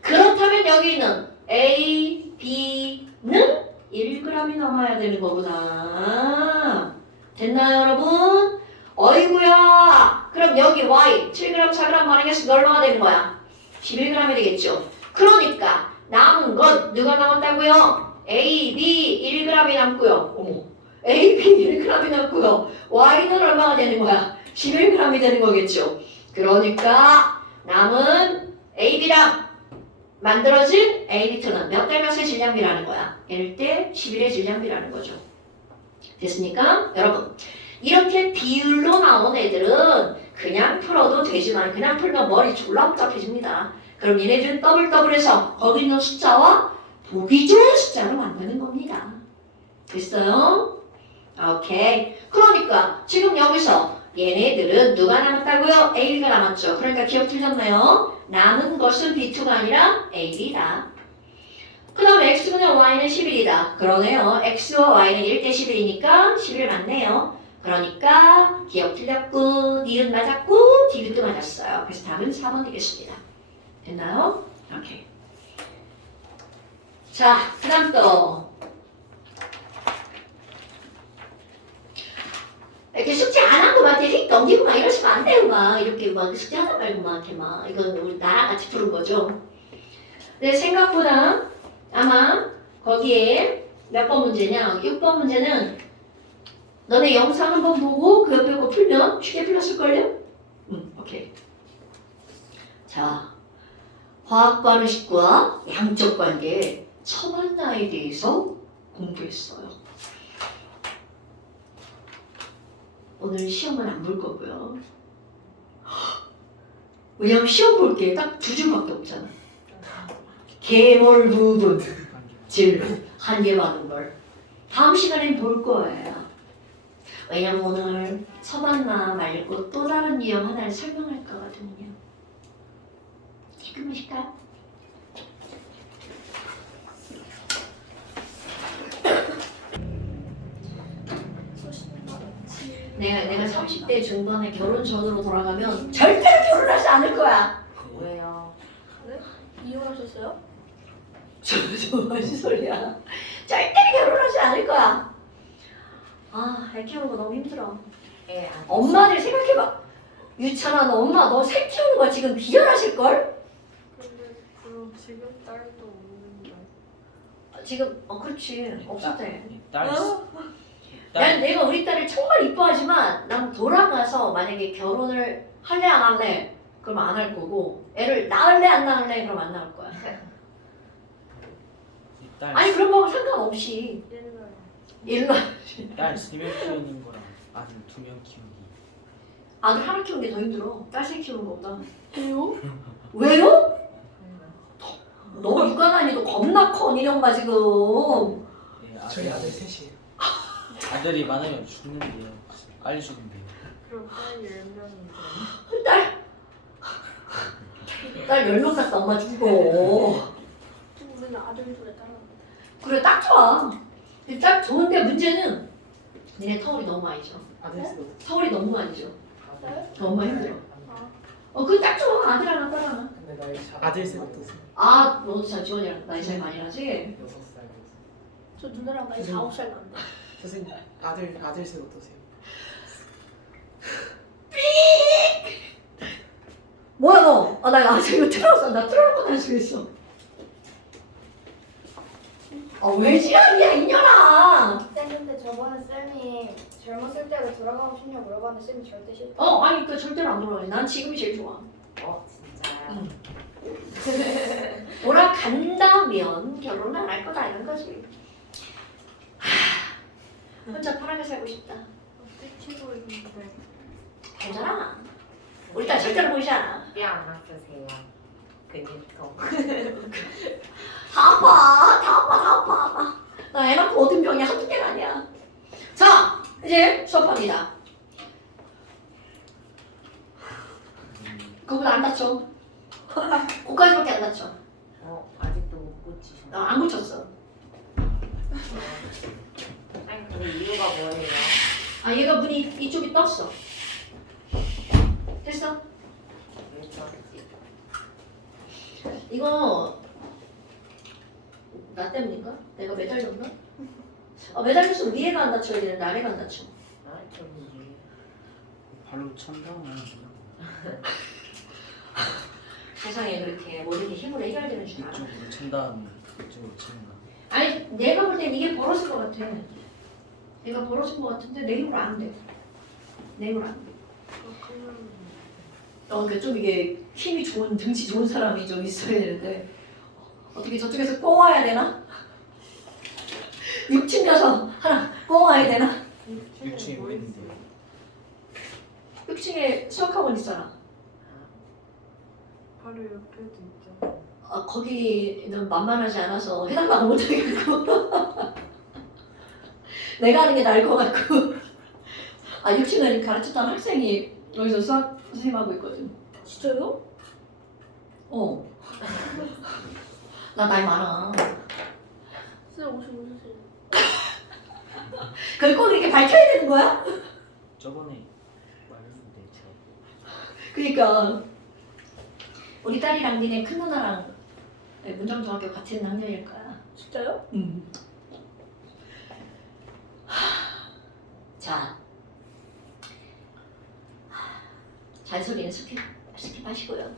그렇다면 여기 있는 A, B는 1g이 남아야 되는 거구나. 됐나요 여러분? 어이구야. 그럼 여기 Y 7g, 4g 반응했으면 얼마가 되는 거야? 11g이 되겠죠. 그러니까 남은 건 누가 남았다고요? A, B 1g이 남고요. 어머. A, B 1g이 남고요. Y는 얼마가 되는 거야? 11g이 되는 거겠죠. 그러니까 남은 AB랑 만들어진 AB2는 몇 대 몇의 질량비라는 거야? 1대 11의 질량비라는 거죠. 됐습니까? 여러분 이렇게 비율로 나온 애들은 그냥 풀어도 되지만 그냥 풀면 머리 졸라 복잡해집니다. 그럼 얘네들은 더블해서 거기 있는 숫자와 보기 좋은 숫자로 만드는 겁니다. 됐어요? 오케이. 그러니까 지금 여기서 얘네들은 누가 남았다고요? AB가 남았죠. 그러니까 기억 틀렸나요? 남은 것은 B2가 아니라 AB다. 그 다음에 X분의 Y는 11이다. 그러네요. X와 Y는 1대 11이니까 11 맞네요. 그러니까 기억 틀렸고 니은 맞았고 디귿도 맞았어요. 그래서 답은 4번 되겠습니다. 됐나요? 오케이. 자, 그 다음 또 이렇게 숙제 안 하고 막 대식 넘기고 막 이러시면 안 돼요. 막 이렇게 막 숙제 하다 말고 막 이렇게 막 이건 우리 나랑 같이 푸는 거죠. 근데 생각보다 아마 거기에 몇 번 문제냐? 6번 문제는 너네 영상 한번 보고 그 옆에 거 풀면 쉽게 풀렸을걸요? 오케이. 자, 화학 반응식과 양적 관계 첨언나에 대해서 공부했어요. 오늘 시험은 안 볼 거고요. 왜냐면 시험 볼 게 딱 두 줄밖에 없잖아. 계몰 부분, 질, 한계 많은 걸. 다음 시간엔 볼 거예요. 왜냐면 오늘 서반나 말고 또 다른 유형 하나를 설명할 거거든요. 시끄러우실까요? 내가 30대 중반에 결혼 전으로 돌아가면 절대로 결혼하지 않을 거야. 왜요? 이혼하셨어요? 저 무슨 소리야. 절대로 결혼하지 않을 거야. 아, 애 키우는 거 너무 힘들어. 엄마들 생각해봐. 유찬아, 너 엄마 너 새 키우는 거 지금 비전하실걸? 근데 그럼 지금 딸도 없는데. 지금 그렇지 없을 때. 딸. 난 내가 우리 딸을 정말 이뻐하지만 난 돌아가서 만약에 결혼을 할래 안 할래 그럼 안 할 거고 애를 낳을래 안 낳을래 그럼 안 낳을 거야. 딸. 아니 그런 거하고 상관없이 일로 딸 3명 키우는 거랑 아들 2명 키우기. 아들 하나 키우는 게 더 힘들어. 딸 셋 키우는 거보다. 왜요? 왜요? 너 육아난이도 겁나 커 니네 엄마 지금. 저희 아들 셋이에요. 아들이 많으면 죽는데요. 빨리 죽는데요. 그럼 딸 10명인데. 딸 10명 낳다 엄마 죽어. 우리는 아들 둘에 딸. 그래 딱 좋아. 딱 좋은데 문제는 니네 터울이 너무 많이 져. 아들 셋. 서울이 너무 많이 져. 네? 너무 힘들어. 그거 딱 좋아. 아들 하나, 딸 하나. 근데 나이 차. 아들 셋 어떠세요? 아, 너도 잘 지원이랑 나이 차이 많이 나지? 6살. 저 누나랑 나이 4, 5살 난데. 선생님 아들 셋 어떠세요? 뭐야 너? 나 이거 틀어서 나 틀어놓고 다닐 수 있어. 왜 지랄이야 이년아. 쌤 근데 저번에 쌤이 젊었을 때로 돌아가고 싶냐고 물어봤는데 쌤이 절대 싫다. 아니 그 절대로 안 돌아가지. 난 지금이 제일 좋아. 진짜요? 돌아간다면 결혼을 안 할 거다 이런 거지. 혼자 편하게 살고 싶다. 떼치고 있는데. 괜찮아. 우리 딸 절대로 보이지 않아. 뼈안 아프세요? 근육통. 다 아파. 나 애 낳고 얻은 병이 한두 개가 아니야. 자, 이제 수업합니다. 그거보다 안 다쳐. 거기까지밖에 안 다쳐. 아직도 못 고치셨나요? 나 안 고쳤어. 아니 근데 이유가 뭐예요? 얘가 문이 이쪽이 떴어. 됐어? 왜 그런지. 이거 나 때문인가? 내가 매달렸나? 매달렸으면 위에가 안 다쳐야 되는데 아래가 안 다쳐. 좀 발로 찬다면 세상에 그렇게 모든 게 힘으로 해결되는 줄 알아. 이쪽으로 찬 다음에 이쪽으로 찬다. 아니 내가 볼 땐 이게 벌어질 것 같아. 내가 벌어진 것 같은데 내 힘으로 안 돼. 내 힘으로 안 돼. 그러니까 좀 이게 힘이 좋은 등치 좋은 사람이 좀 있어야 되는데 어떻게 저쪽에서 꼬아야 되나? 6층 가서 하나 꼬아야 되나? 6층에 뭐 있는데? 6층에 수학학원 있잖아. 바로 옆에도 있잖아. 거기는 만만하지 않아서 해당도 못하겠고 내가 하는 게 나을 것 같고 6층을 가르쳤던 학생이 여기서 수학 선생님하고 있거든. 진짜요? 나 나이 많아. 쌤 55세세요. 그걸 꼭 이렇게 밝혀야 되는 거야? 저번에 말했는데 제가 그러니까 우리 딸이랑 니네 큰 누나랑 문정중학교 같은 학년일 거야. 진짜요? 자, 잔소리는 스킵하시고요.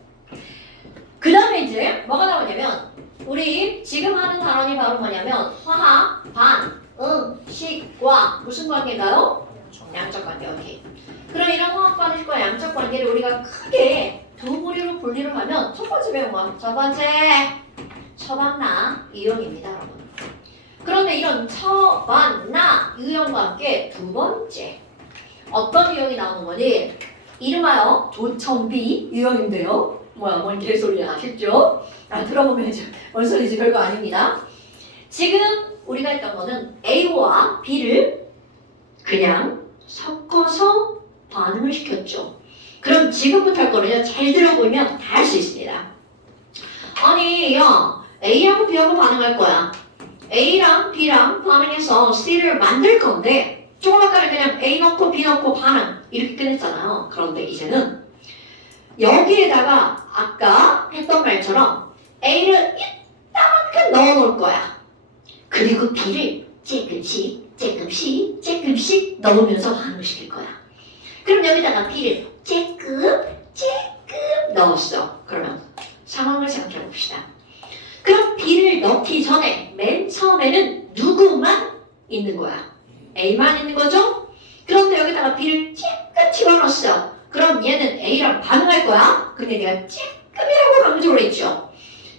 그 다음에 이제 뭐가 나오냐면 우리 지금 하는 단원이 바로 뭐냐면 화학, 반, 식과 무슨 관계인가요? 양적 관계. 오케이. 그럼 이런 화학 반응식과 양적 관계를 우리가 크게 두 부류로 분리를 하면 첫 번째 배운 거. 첫 번째 처방나 이용입니다, 여러분. 그런데 이런 처방나 유형과 함께 두 번째 어떤 유형이 나오는 거니? 이름하여 조첨비 유형인데요. 뭔 개소리야, 아쉽죠? 들어보면 이제 뭔 소리지 별거 아닙니다. 지금 우리가 했던 거는 A와 B를 그냥 섞어서 반응을 시켰죠. 그럼 지금부터 할 거는요, 잘 들어보면 다 할 수 있습니다. 아니, 야, A하고 B하고 반응할 거야. A랑 B랑 반응해서 C를 만들 건데 조금 아까는 그냥 A 넣고 B 넣고 반응 이렇게 끝냈잖아요. 그런데 이제는 여기에다가 아까 했던 말처럼 A를 이따만큼 넣어놓을 거야. 그리고 B를 조금씩 넣으면서 반응을 시킬 거야. 그럼 여기다가 B를 조금 넣었어. 그러면 상황을 생각해 봅시다. 그럼 B를 넣기 전에 맨 처음에는 누구만 있는 거야? A만 있는 거죠? 그런데 여기다가 B를 조금 집어넣었어. 그럼 얘는 A랑 반응할 거야? 근데 내가 조금이라고 강조를 했죠.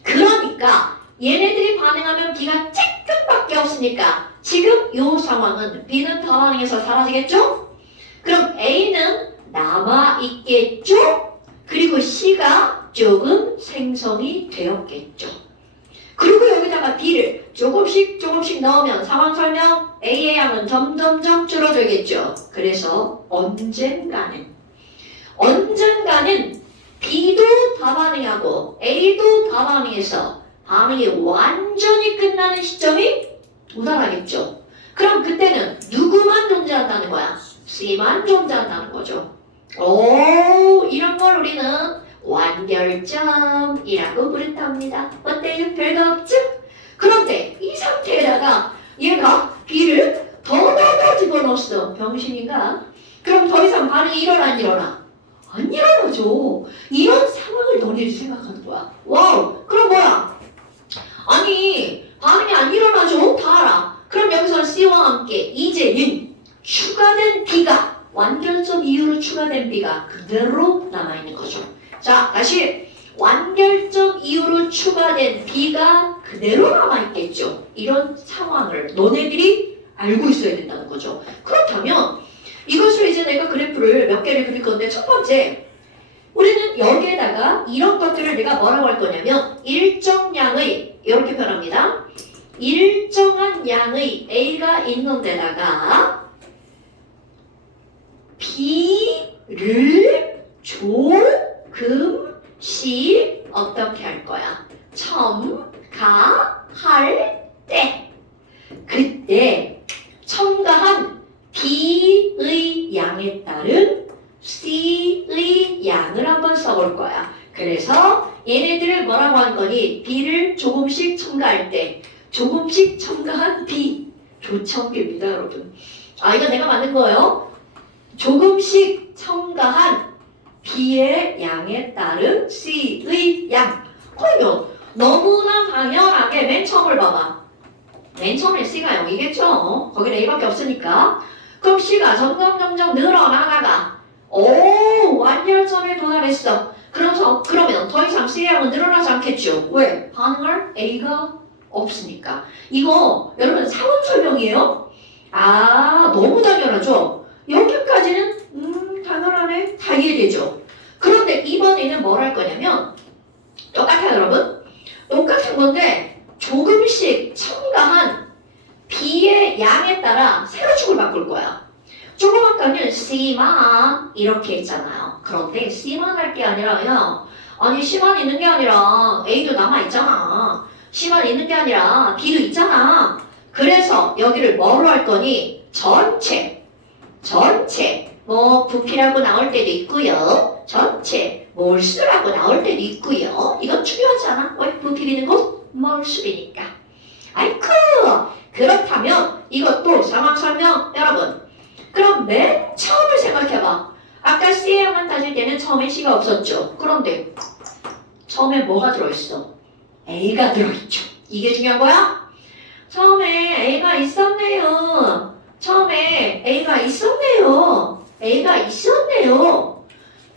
그러니까 얘네들이 반응하면 B가 조금밖에 없으니까 지금 이 상황은 B는 더 반응해서 사라지겠죠? 그럼 A는 남아있겠죠? 그리고 C가 조금 생성이 되었겠죠. 그리고 여기다가 B를 조금씩 넣으면 상황 설명 A의 양은 점점점 줄어들겠죠. 그래서 언젠가는 B도 다 반응하고 A도 다 반응해서 반응이 완전히 끝나는 시점이 도달하겠죠. 그럼 그때는 누구만 존재한다는 거야? C만 존재한다는 거죠. 이런 걸 우리는 완결점이라고 부른답니다. 어때요? 별거 없죠? 그런데 이 상태에다가 얘가 B를 더 집어넣었어. 병신인가? 그럼 더 이상 반응이 일어나 안 일어나? 안 일어나죠. 이런 상황을 너네들이 생각하는 거야. 와우. 그럼 뭐야? 아니 반응이 안 일어나죠. 다 알아. 그럼 여기서 C와 함께 이제는 추가된 B가 완결점 이후로 추가된 B가 그대로 남아있는 거죠. 자 다시 완결점 이후로 추가된 B가 그대로 남아있겠죠. 이런 상황을 너네들이 알고 있어야 된다는 거죠. 그렇다면 이것을 이제 내가 그래프를 몇 개를 그릴 건데 첫 번째 우리는 여기에다가 이런 것들을 내가 뭐라고 할 거냐면 일정량의 이렇게 표현합니다. 일정한 양의 A가 있는 데다가 B를 조금씩 어떻게 할 거야? 첨가할 때 그때 첨가한 B의 양에 따른 C의 양을 한번 써볼 거야. 그래서 얘네들을 뭐라고 한 거니? B를 조금씩 첨가할 때 조금씩 첨가한 B 조첨비입니다 여러분. 아 이거 내가 만든 거예요. 조금씩 첨가한 B의 양에 따른 C의 양. 그러면 너무나 당연하게 맨 처음을 봐봐. 맨 처음에 C가 0이겠죠? 거기는 A밖에 없으니까. 그럼 C가 점점 늘어나다가 오 완결점에 도달했어. 그러면 더 이상 C의 양은 늘어나지 않겠죠? 왜? 반응할 A가 없으니까. 이거 여러분 상황 설명이에요? 아 너무 당연하죠? 여기까지는 당연하네. 다 이해되죠? 그런데 이번에는 뭘 할 거냐면 똑같아요 여러분. 똑같은 건데 조금씩 첨가한 B의 양에 따라 세로축을 바꿀 거야. 조금 아까는 C만 이렇게 했잖아요. 그런데 C만 할 게 아니라요. 아니 C만 있는 게 아니라 A도 남아있잖아. C만 있는 게 아니라 B도 있잖아. 그래서 여기를 뭐로 할 거니? 전체 뭐 부피라고 나올 때도 있고요. 전체 몰수라고 나올 때도 있고요. 이건 중요하지 않아? 왜? 부피 비는 곳 몰수이니까. 아이쿠 그렇다면 이것도 상황 설명 여러분. 그럼 맨 처음을 생각해봐. 아까 C의 양만 따질 때는 처음에 C가 없었죠. 그런데 처음에 뭐가 들어있어? A가 들어있죠. 이게 중요한 거야? 처음에 A가 있었네요. A가 있었네요.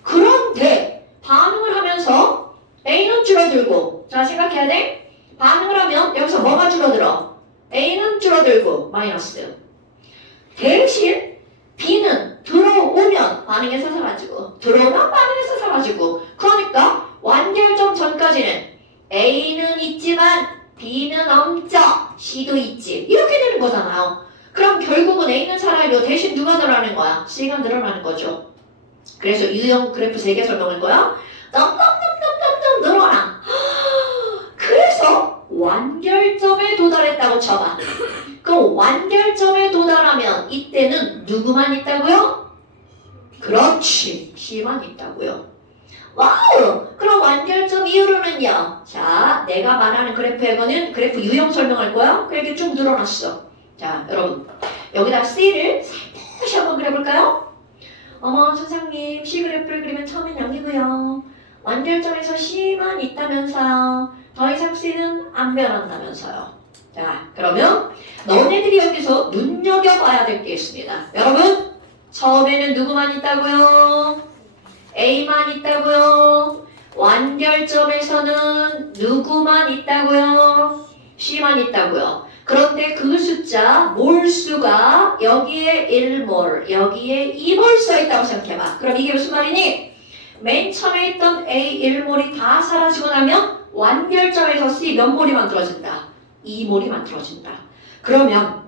그런데 반응을 하면서 A는 줄어들고 자 생각해야 돼. 반응을 하면 여기서 뭐가 줄어들어? A는 줄어들고 마이너스. 대신 B는 들어오면 반응해서 사라지고 들어오면 반응해서 사라지고 그러니까 완결점 전까지는 A는 있지만 B는 없죠. C도 있지. 이렇게 되는 거잖아요. 그럼 결국은 A는 살아있고 대신 누가 늘어나는 거야? C가 늘어나는 거죠. 그래서 유형 그래프 3개 설명할 거야. 점점점점점점 늘어나. 그래서 완결점에 도달했다고 쳐봐. 그럼 완결점에 도달하면 이때는 누구만 있다고요? 그렇지. C만 있다고요. 와우! 그럼 완결점 이후로는요. 자, 내가 말하는 그래프의 거는 그래프 유형 설명할 거야. 그렇게 쭉 늘어났어. 자, 여러분. 여기다 C를 살포시 한번 그려볼까요? 어머, 선생님. C 그래프를 그리면 처음엔 0이고요. 완결점에서 C만 있다면서요. 더 이상 C는 안 변한다면서요. 자, 그러면 너네들이 여기서 눈여겨봐야 될 게 있습니다. 여러분, 처음에는 누구만 있다고요? A만 있다고요? 완결점에서는 누구만 있다고요? C만 있다고요. 그런데 그 숫자 몰수가 여기에 1몰, 여기에 2몰 써있다고 생각해봐. 그럼 이게 무슨 말이니? 맨 처음에 있던 A 1몰이 다 사라지고 나면 완결점에서 C 몇 몰이 만들어진다? 2몰이 만들어진다. 그러면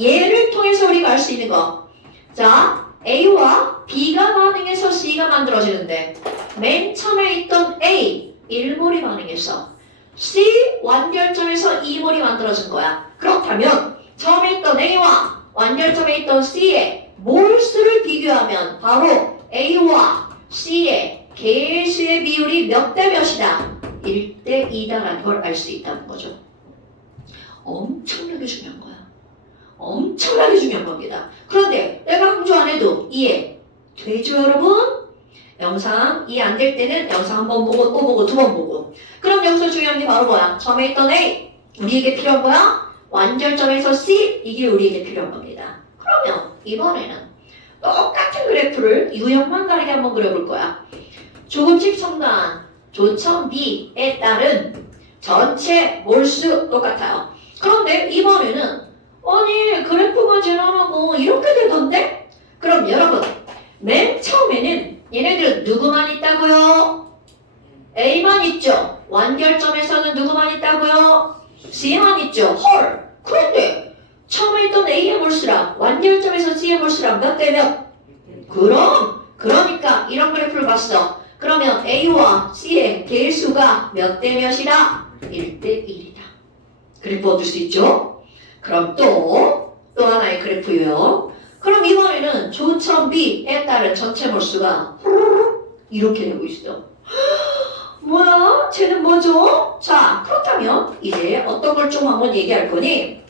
얘를 통해서 우리가 알 수 있는 거. 자, A와 B가 반응해서 C가 만들어지는데 맨 처음에 있던 A 1몰이 반응해서 C 완결점에서 2몰이 만들어진 거야. 그렇다면 처음에 있던 A와 완결점에 있던 C의 몰수를 비교하면 바로 A와 C의 개수의 비율이 몇 대 몇이다? 1대 2다라는 걸 알 수 있다는 거죠. 엄청나게 중요한 거야. 엄청나게 중요한 겁니다. 그런데 내가 강조 안 해도 이해 되죠, 여러분? 영상 이해 안 될 때는 영상 한 번 보고 또 보고 두 번 보고. 그럼 여기서 중요한 게 바로 뭐야? 처음에 있던 A 우리에게 필요한 거야? 완결점에서 C 이게 우리에게 필요한 겁니다. 그러면 이번에는 똑같은 그래프를 유형만 다르게 한번 그려볼 거야. 조금씩 첨가한 조점 B에 따른 전체 몰수 똑같아요. 그런데 이번에는 아니 그래프가 지나가고 이렇게 되던데? 그럼 여러분 맨 처음에는 얘네들은 누구만 있다고요? A만 있죠. 완결점에서는 누구만 있다고요? C만 있죠. 헐. 그런데 처음에 있던 A의 몰수랑 완결점에서 C의 몰수랑 몇 대 몇? 그러니까 이런 그래프를 봤어. 그러면 A와 C의 개수가 몇 대 몇이다? 1대 1이다. 그래프 얻을 수 있죠? 그럼 또 하나의 그래프요. 그럼 이번에는 조점 B에 따른 전체 몰수가 이렇게 되고 있어. 뭐야? 쟤는 뭐죠? 자, 그렇다면 이제 어떤 걸 좀 한번 얘기할 거니?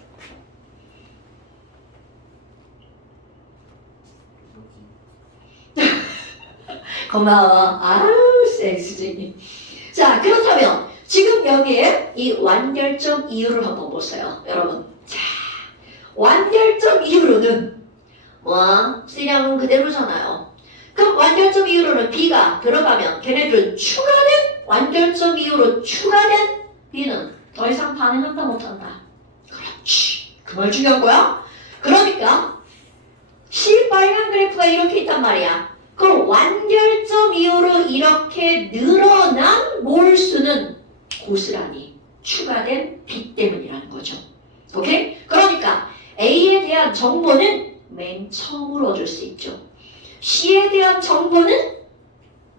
고마워. 아유, 섹시쟁이. 자, 그렇다면 지금 여기에 이 완결점 이유를 한번 보세요. 여러분. 자, 완결점 이유로는 C량은 그대로잖아요. 그럼 완결점 이후로는 B가 들어가면 걔네들은 추가된 완결점 이후로 추가된 B는 더 이상 반응한다 못한다. 그렇지. 그 말 중요한 거야. 그러니까 C 빨간 그래프가 이렇게 있단 말이야. 그럼 완결점 이후로 이렇게 늘어난 몰수는 고스란히 추가된 B 때문이라는 거죠. 오케이? 그러니까 A에 대한 정보는 맨 처음으로 얻을 수 있죠. C에 대한 정보는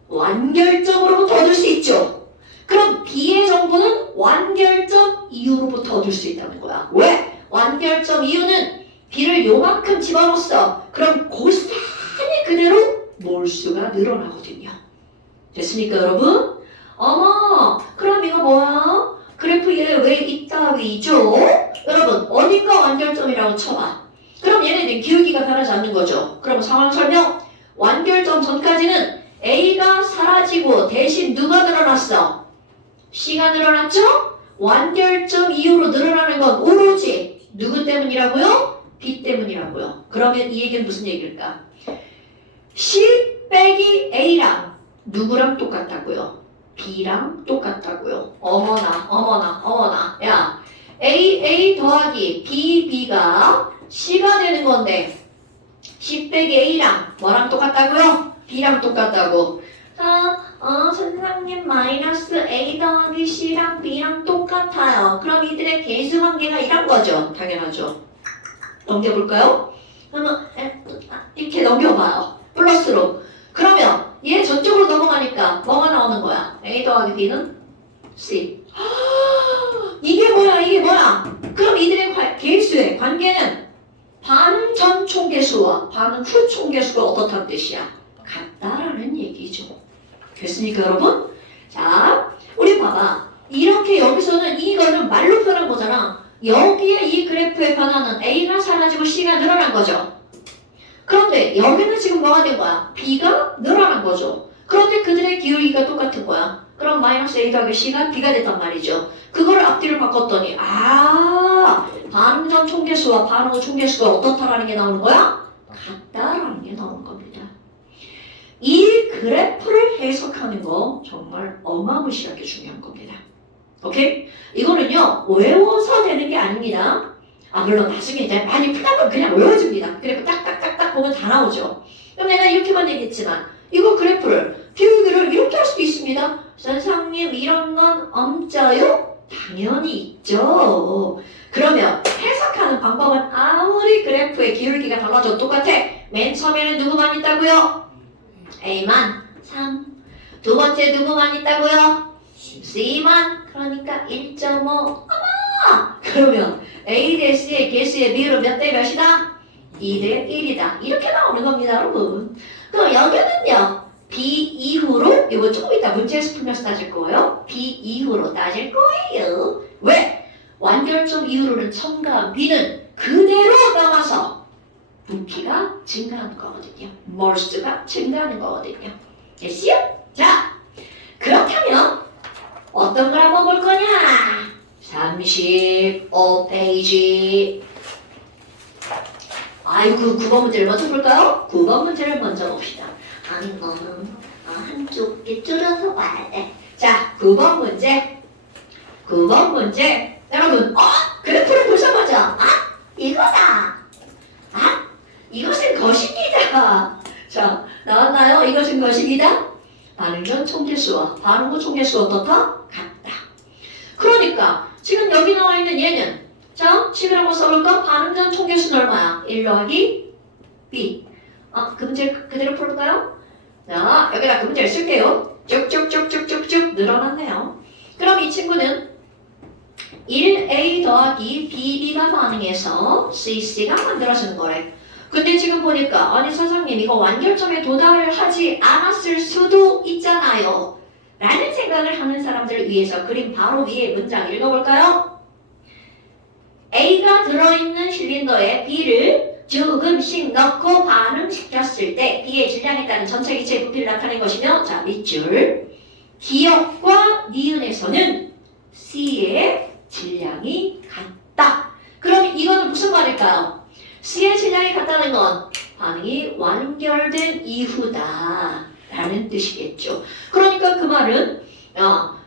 완결점으로부터 얻을 수 있죠. 그럼 B의 정보는 완결점 이후로부터 얻을 수 있다는 거야. 왜? 완결점 이후는 B를 요만큼 집어넣었어. 그럼 고스란히 그대로 몰수가 늘어나거든요. 됐습니까, 여러분? 어머, 그럼 이거 뭐야? 그래프에 왜 이따위죠? 여러분, 어딘가 완결점이라고 쳐봐. 그럼 얘네는 기울기가 변하지 않는 거죠. 그럼 상황 설명. 완결점 전까지는 A가 사라지고 대신 누가 늘어났어? C가 늘어났죠? 완결점 이후로 늘어나는 건 오로지 누구 때문이라고요? B 때문이라고요. 그러면 이 얘기는 무슨 얘기일까? C 빼기 A랑 누구랑 똑같다고요? B랑 똑같다고요. 어머나. 야, A 더하기 B가 C가 되는 건데 C 빼기 A랑 뭐랑 똑같다고요? B랑 똑같다고. 선생님 마이너스 A 더하기 C랑 B랑 똑같아요. 그럼 이들의 개수 관계가 이런 거죠. 당연하죠. 넘겨볼까요? 그러면 이렇게 넘겨봐요. 플러스로. 그러면 얘 저쪽으로 넘어가니까 뭐가 나오는 거야? A 더하기 B는 C. 이게 뭐야? 그럼 이들의 개수의 관계는 반응 전 총개수와 반응 후 총개수가 어떻다는 뜻이야? 같다라는 얘기죠. 됐습니까, 여러분? 자, 우리 봐봐. 이렇게 여기서는 이거는 말로 표현한 거잖아. 여기에 이 그래프의 변화는 A가 사라지고 C가 늘어난 거죠. 그런데 여기는 지금 뭐가 된 거야? B가 늘어난 거죠. 그런데 그들의 기울기가 똑같은 거야. 그럼 마이너스 A 더하기 C가 B가 됐단 말이죠. 그거를 앞뒤를 바꿨더니 반응 전 총개수와 반응 후 총개수가 어떻다라는 게 나오는 거야? 같다라는 게 나오는 겁니다. 이 그래프를 해석하는 거 정말 어마무시하게 중요한 겁니다. 오케이? 이거는요 외워서 되는 게 아닙니다. 물론 나중에 이제 많이 푸다 보면 그냥 외워집니다. 그래프 딱딱딱딱 보면 다 나오죠. 그럼 내가 이렇게만 얘기했지만 이거 그래프를 비율기를 이렇게 할 수도 있습니다. 선생님 이런 건 없어요? 당연히 있죠. 그러면 해석하는 방법은 아무리 그래프의 기울기가 달라져도 똑같아. 맨 처음에는 누구만 있다고요? A만 3. 두 번째 누구만 있다고요? C만. 그러니까 1.5. 그러면 A 대 C의 개수의 비율은 몇 대 몇이다? 2대 1이다. 이렇게 나오는 겁니다, 여러분. 그럼 여기는요. B 이후로 이거 조금 이따 문제에서 풀면서 따질 거예요. B 이후로 따질 거예요. 왜? 완결점 이후로는 첨가한 B는 그대로 남아서 부피가 증가하는 거거든요. 몰수가 증가하는 거거든요. 됐어요? 자, 그렇다면 어떤 걸 한번 볼 거냐? 35페이지. 아이고, 9번 문제를 먼저 볼까요? 9번 문제를 먼저 봅시다. 아니, 이거는 한쪽 줄여서 봐야 돼. 자, 9번 문제. 9번 문제. 여러분, 그래프를 보자마자, 이거다. 이것은 거식이다. 자, 나왔나요? 이것은 거식이다. 반응전 총계수와 반응구 총계수 어떻다? 같다. 그러니까 지금 여기 나와 있는 얘는 자, 10이라고 써볼까? 반응전 총계수는 얼마야? 1 더하기 B. 그 문제 그대로 풀을까요? 자, 여기다 그 문제를 쓸게요. 쭉쭉쭉쭉쭉쭉 늘어났네요. 그럼 이 친구는 1A 더하기 BB가 반응해서 CC가 만들어지는 거래. 근데 지금 보니까 아니 선생님 이거 완결점에 도달을 하지 않았을 수도 있잖아요 라는 생각을 하는 사람들을 위해서 그림 바로 위에 문장 읽어볼까요? A가 들어있는 실린더에 B를 조금씩 넣고 반응시켰을 때 B의 질량에 따른 전체 기체의 부피를 나타낸 것이며 자 밑줄 기역과 니은에서는 C의 질량이 같다. 그럼 이거는 무슨 말일까요? C의 질량이 같다는 건 반응이 완결된 이후다 라는 뜻이겠죠. 그러니까 그 말은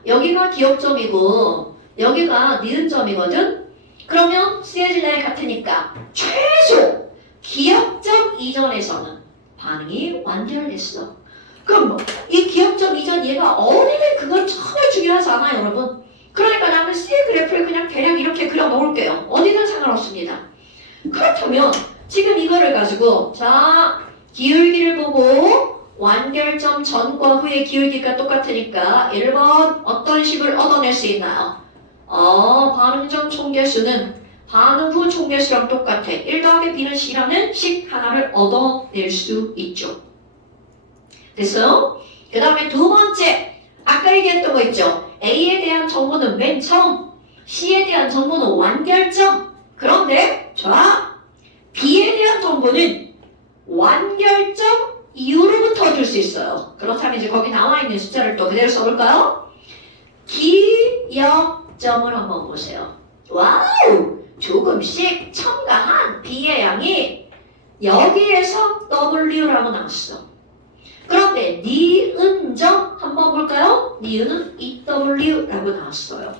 여기가 기역점이고 여기가 니은점이거든. 그러면 C의 질량이 같으니까 최소 기역점 이전에서는 반응이 완결됐어. 그럼 이 기역점 이전 얘가 어디든 그건 전혀 중요하지 않아요 여러분. 그러니까 나는 C의 그래프를 그냥 대략 이렇게 그려 놓을게요. 어디든 상관없습니다. 그렇다면 지금 이거를 가지고 자 기울기를 보고 완결점 전과 후의 기울기가 똑같으니까 1번 어떤 식을 얻어낼 수 있나요? 반응전 총계수는 반응 후 총계수랑 똑같아. 1 더하기 B는 C라는 식 하나를 얻어낼 수 있죠. 됐어요? 그 다음에 두 번째 아까 얘기했던 거 있죠? A에 대한 정보는 맨 처음 C에 대한 정보는 완결점. 그런데 자 B에 대한 정보는 완결점 이후로부터 줄 수 있어요. 그렇다면 이제 거기 나와 있는 숫자를 또 그대로 써볼까요? 기역점을 한번 보세요. 와우! 조금씩 첨가한 B의 양이 여기에서 W라고 나왔어. 그런데 니은점 한번 볼까요? 니은은 EW라고 나왔어요.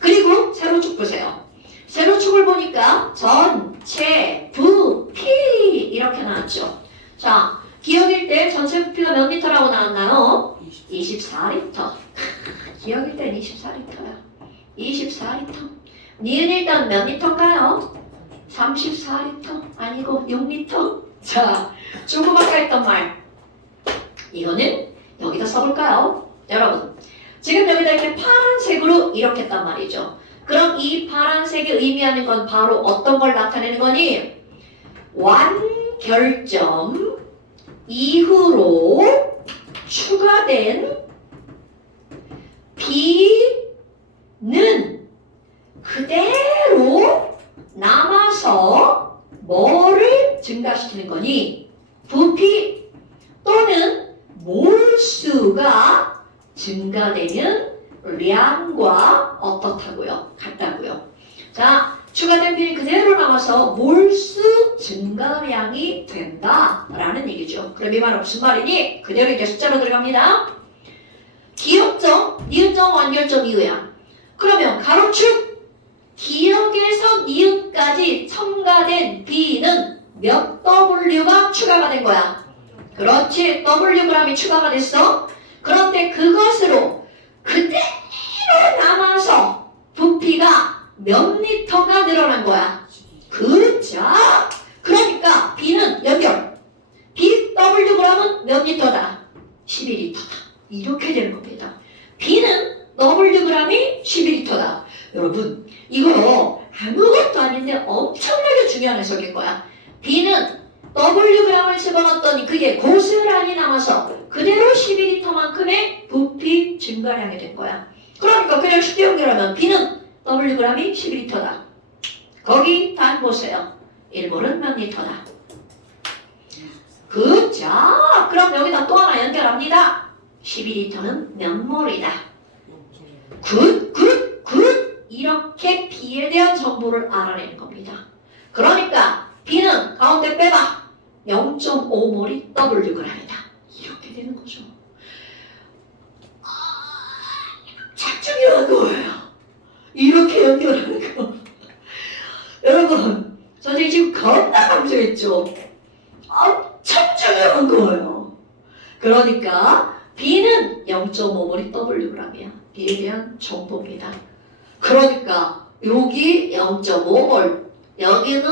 그리고 세로축 보세요. 세로축을 보니까 전체 부피 이렇게 나왔죠. 자, 기억일 때 전체 부피가 몇 리터라고 나왔나요? 24리터. 기억일 땐 24리터야. 24리터. 니은 일단 몇 리터인가요? 34리터. 아니고 6리터. 자, 조금 아까 했던 말. 이거는 여기다 써볼까요? 여러분, 지금 여기다 이렇게 파란색으로 이렇게 했단 말이죠. 그럼 이 파란색이 의미하는 건 바로 어떤 걸 나타내는 거니? 완결점 이후로 추가된 B는 그대로 남아서 뭐를 증가시키는 거니? 부피 또는 몰수가 증가되는 량과 어떻다고요? 같다고요. 자, 추가된 B는 그대로 남아서 몰수 증가량이 된다라는 얘기죠. 그럼 이 말은 무슨 말이니? 그대로 이제 숫자로 들어갑니다. 기역점, 니은점, 완결점 이후야. 그러면 가로축 기역에서 니은까지 첨가된 B는 몇 W가 추가가 된 거야? 그렇지, Wg이 추가가 됐어. 그런데 그것으로 그대로 남아서 부피가 몇 리터가 늘어난 거야? 그죠? 그러니까 B는 연결. BWg은 몇 리터다? 12리터다. 이렇게 되는 겁니다. B는 Wg이 12리터다. 여러분, 이거 아무것도 아닌데 엄청나게 중요한 해석인 거야. B는 Wg을 집어넣었더니 그게 고스란히 남아서 그대로 12리터만큼의 부피 증가량이 된 거야. 그러니까 그냥 쉽게 연결하면 B는 Wg이 12리터다. 거기 단 보세요. 1몰은 몇 리터다. 그죠? 그럼 여기다 또 하나 연결합니다. 12리터는 몇 몰이다. 굿. 이렇게 B에 대한 정보를 알아내는 겁니다. 그러니까 B는 가운데 빼봐. 0.5몰이 Wg이다. 이렇게 되는 거죠. 작중이라는 거예요. 이렇게 연결하는 거. 여러분, 선생님 지금 겁나 강조했죠? 엄청 중요한 거예요. 그러니까 B는 0.5몰이 Wg이야. B에 대한 정보입니다. 그러니까 여기 0.5몰, 여기는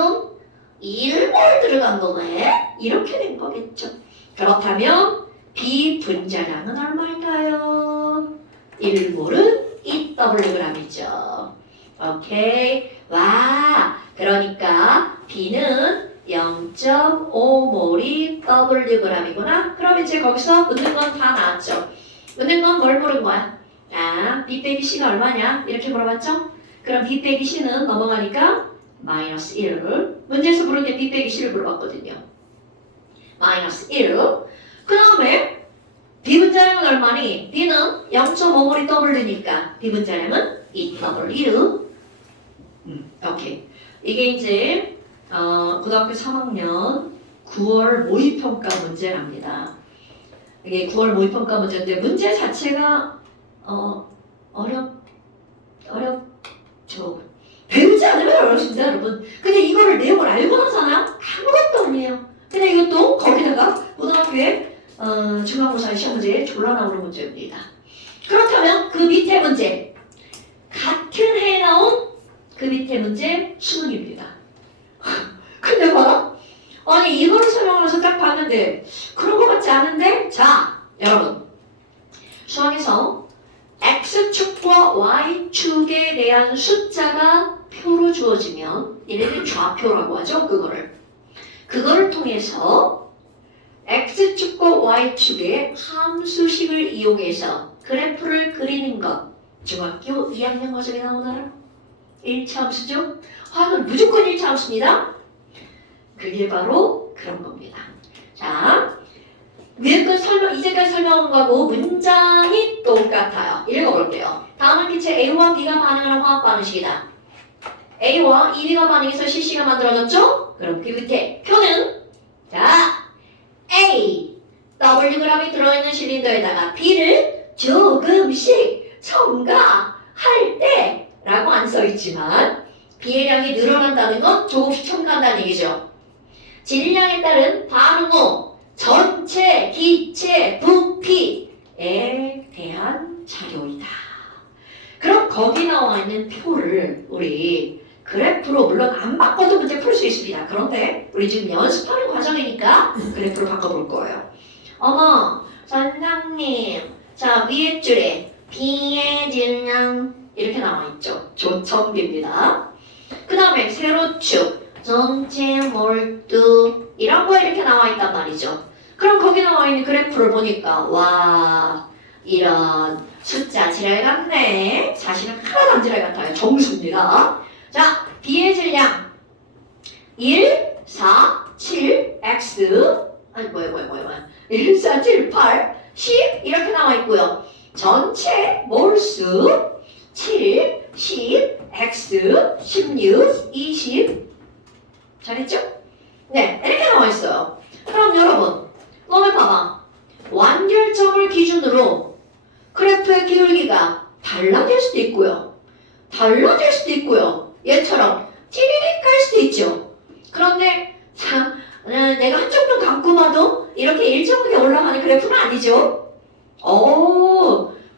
1몰 들어간 거네. 이렇게 된 거겠죠. 그렇다면 B 분자량은 얼마일까요? 1몰은 2Wg이죠. 오케이. 와, 그러니까 B는 0.5몰이 Wg이구나. 그럼 이제 거기서 묻는 건 다 나왔죠. 묻는 건 뭘 물은 거야? 아, B 빼기 C가 얼마냐? 이렇게 물어봤죠? 그럼 B 빼기 C는 넘어가니까 마이너스 1. 문제에서 물은 게 B 빼기 C를 물어봤거든요. 마이너스 1. 그 다음에 B 분자량은 얼마니? B는 0.5몰이 W니까 B 분자량은 2W. 오케이. 이게 이제 고등학교 3학년 9월 모의평가 문제랍니다. 이게 9월 모의평가 문제인데 문제 자체가 어렵죠. 배우지 않으면 어렵습니다, 여러분. 근데 이거를 내용을 알고 나서는 아무것도 아니에요. 근데 이것도 거기다가 고등학교에 중간고사 시험 문제에 졸라 나오는 문제입니다. 그렇다면 그 밑에 문제, 같은 해에 나온 그 밑에 문제 수능입니다. 근데 봐라. 아니 이거를 설명하면서 딱 봤는데 그런 거 같지 않은데? 자, 여러분. 수학에서 X축과 Y축에 대한 숫자가 표로 주어지면 얘네들 좌표라고 하죠. 그거를 통해서 X축과 Y축의 함수식을 이용해서 그래프를 그리는 것. 중학교 2학년 과정에 나오나요? 1차 함수죠? 화학은 무조건 1차 함수입니다. 그게 바로 그런 겁니다. 자, 위에 거 이제까지 설명한 거하고 문장이 똑같아요. 읽어볼게요. 다음은 기체 A와 B가 반응하는 화학 반응식이다. A와 EB가 반응해서 CC가 만들어졌죠? 그럼 그 밑에 표는 자, A Wg이 들어있는 실린더에다가 B를 조금씩 첨가할 때 라고 안 써있지만 B의 량이 늘어난다는 건 조금씩 첨가한다는 얘기죠. 질량에 따른 반응 후 전체 기체 부피에 대한 작용이다. 그럼 거기 나와 있는 표를 우리 그래프로 물론 안 바꿔도 문제 풀 수 있습니다. 그런데 우리 지금 연습하는 과정이니까 그래프로 바꿔볼 거예요. 어머, 선생님, 자 위에 줄에 B의 질량 이렇게 나와 있죠. 조첨비입니다. 그 다음에 세로축 전체 몰두 이런 거 이렇게 나와 있단 말이죠. 그럼 거기 나와 있는 그래프를 보니까 와 이런 숫자 지랄 같네. 사실은 하나도 안 지랄 같아요. 정수입니다. 자, B의 질량 1, 4, 7, X 아니 뭐야 1, 4, 7, 8, 10 이렇게 나와 있고요. 전체 몰수 7, 10, X, 16, 20 잘했죠? 네, 이렇게 나와 있어요. 그럼 여러분, 너네 봐봐. 완결점을 기준으로 그래프의 기울기가 달라질 수도 있고요. 얘처럼 찌리릭 갈 수도 있죠. 그런데 자, 내가 한쪽 눈 감고 봐도 이렇게 일정하게 올라가는 그래프는 아니죠.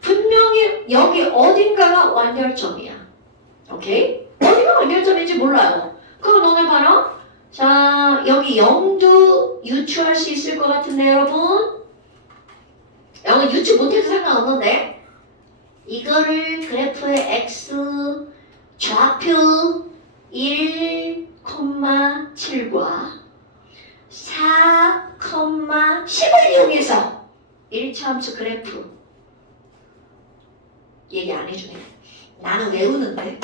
분명히 여기 어딘가가 완결점이야. 오케이? 어디가 완결점인지 몰라요. 그럼 너네 봐라. 자, 여기 0도 유추할 수 있을 것 같은데 여러분? 0은 유추 못해도 상관없는데 이거를 그래프의 X 좌표 1,7과 4,10을 이용해서 1차 함수 그래프 얘기 안 해주네. 나는 외우는데.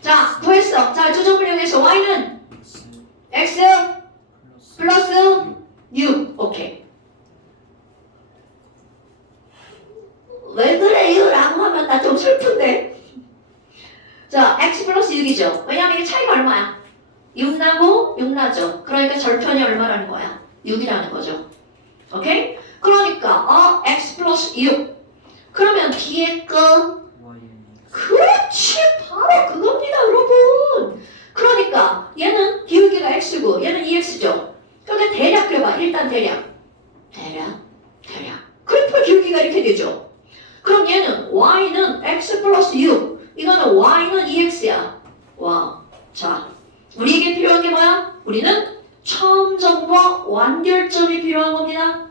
자, 그래서 y는 x x 플러스 플러스 6. 오케이. 왜 그래요? 라고 하면 나 좀 슬픈데. 자, x 플러스 6이죠. 왜냐면 이게 차이가 얼마야? 6 나고 6 나죠. 그러니까 절편이 얼마라는 거야? 6이라는 거죠. 오케이? 그러니까 x 플러스 6. 그러면 뒤에 거 y는 그렇지 바로 그겁니다 여러분. 그러니까 얘는 기울기가 x고 얘는 2x죠. 그러니까 대략 그려봐. 일단 대략 그래프 기울기가 이렇게 되죠. 그럼 얘는 y는 x 플러스 6 이거는 y는 2x야. 와, 자 우리에게 필요한 게 뭐야? 우리는 처음점과 완결점이 필요한 겁니다.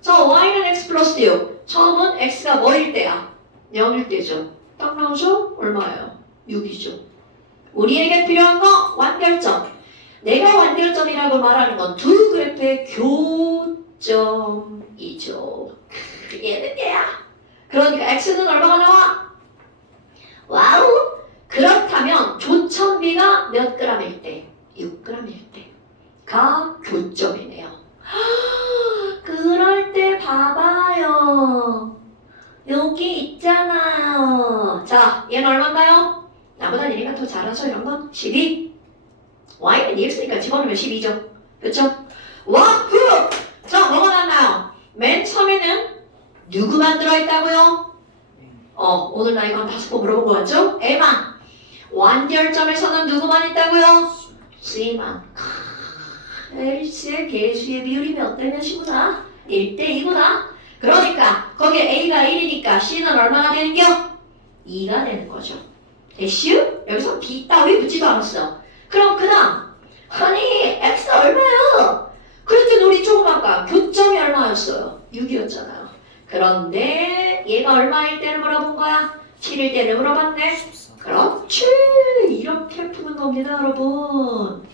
자 y는 x 플러스 6 처음은 x가 뭐일 때야? 0일 때죠. 딱 나오죠? 얼마예요? 6이죠. 우리에게 필요한 거 완결점. 내가 완결점이라고 말하는 건 두 그래프의 교점이죠. 얘는 얘야. 그러니까 x는 얼마가 나와? 와우. 그렇다면 조천비가 몇 g일 때? 6g일 때가 교점이네요. 그럴 때 봐봐요. 여기 있잖아요. 자, 얘는 얼마인가요? 나보다 얘가 더 잘하죠, 이런 건? 12. y는 2x니까 집어넣으면 12죠. 그쵸? 와후! 자, 뭐가 나왔나요? 맨 처음에는 누구만 들어있다고요? 오늘 나 이거 한 5번 물어보고 왔죠? A만. 완결점에서는 누구만 있다고요? C만. L수의 개수의 비율이 몇 대 몇이구나? 1대2구나? 그러니까 거기에 A가 1이니까 C는 얼마나 되는겨? 2가 되는 거죠. 됐슈? 여기서 B 따위 붙지도 않았어. 그럼 그 다음 아니 X가 얼마예요? 그랬더니 우리 조금 아까 교점이 얼마였어요? 6이었잖아요. 그런데 얘가 얼마일 때를 물어본 거야? 7일 때를 물어봤네. 14 그렇지. 이렇게 푸는 겁니다 여러분.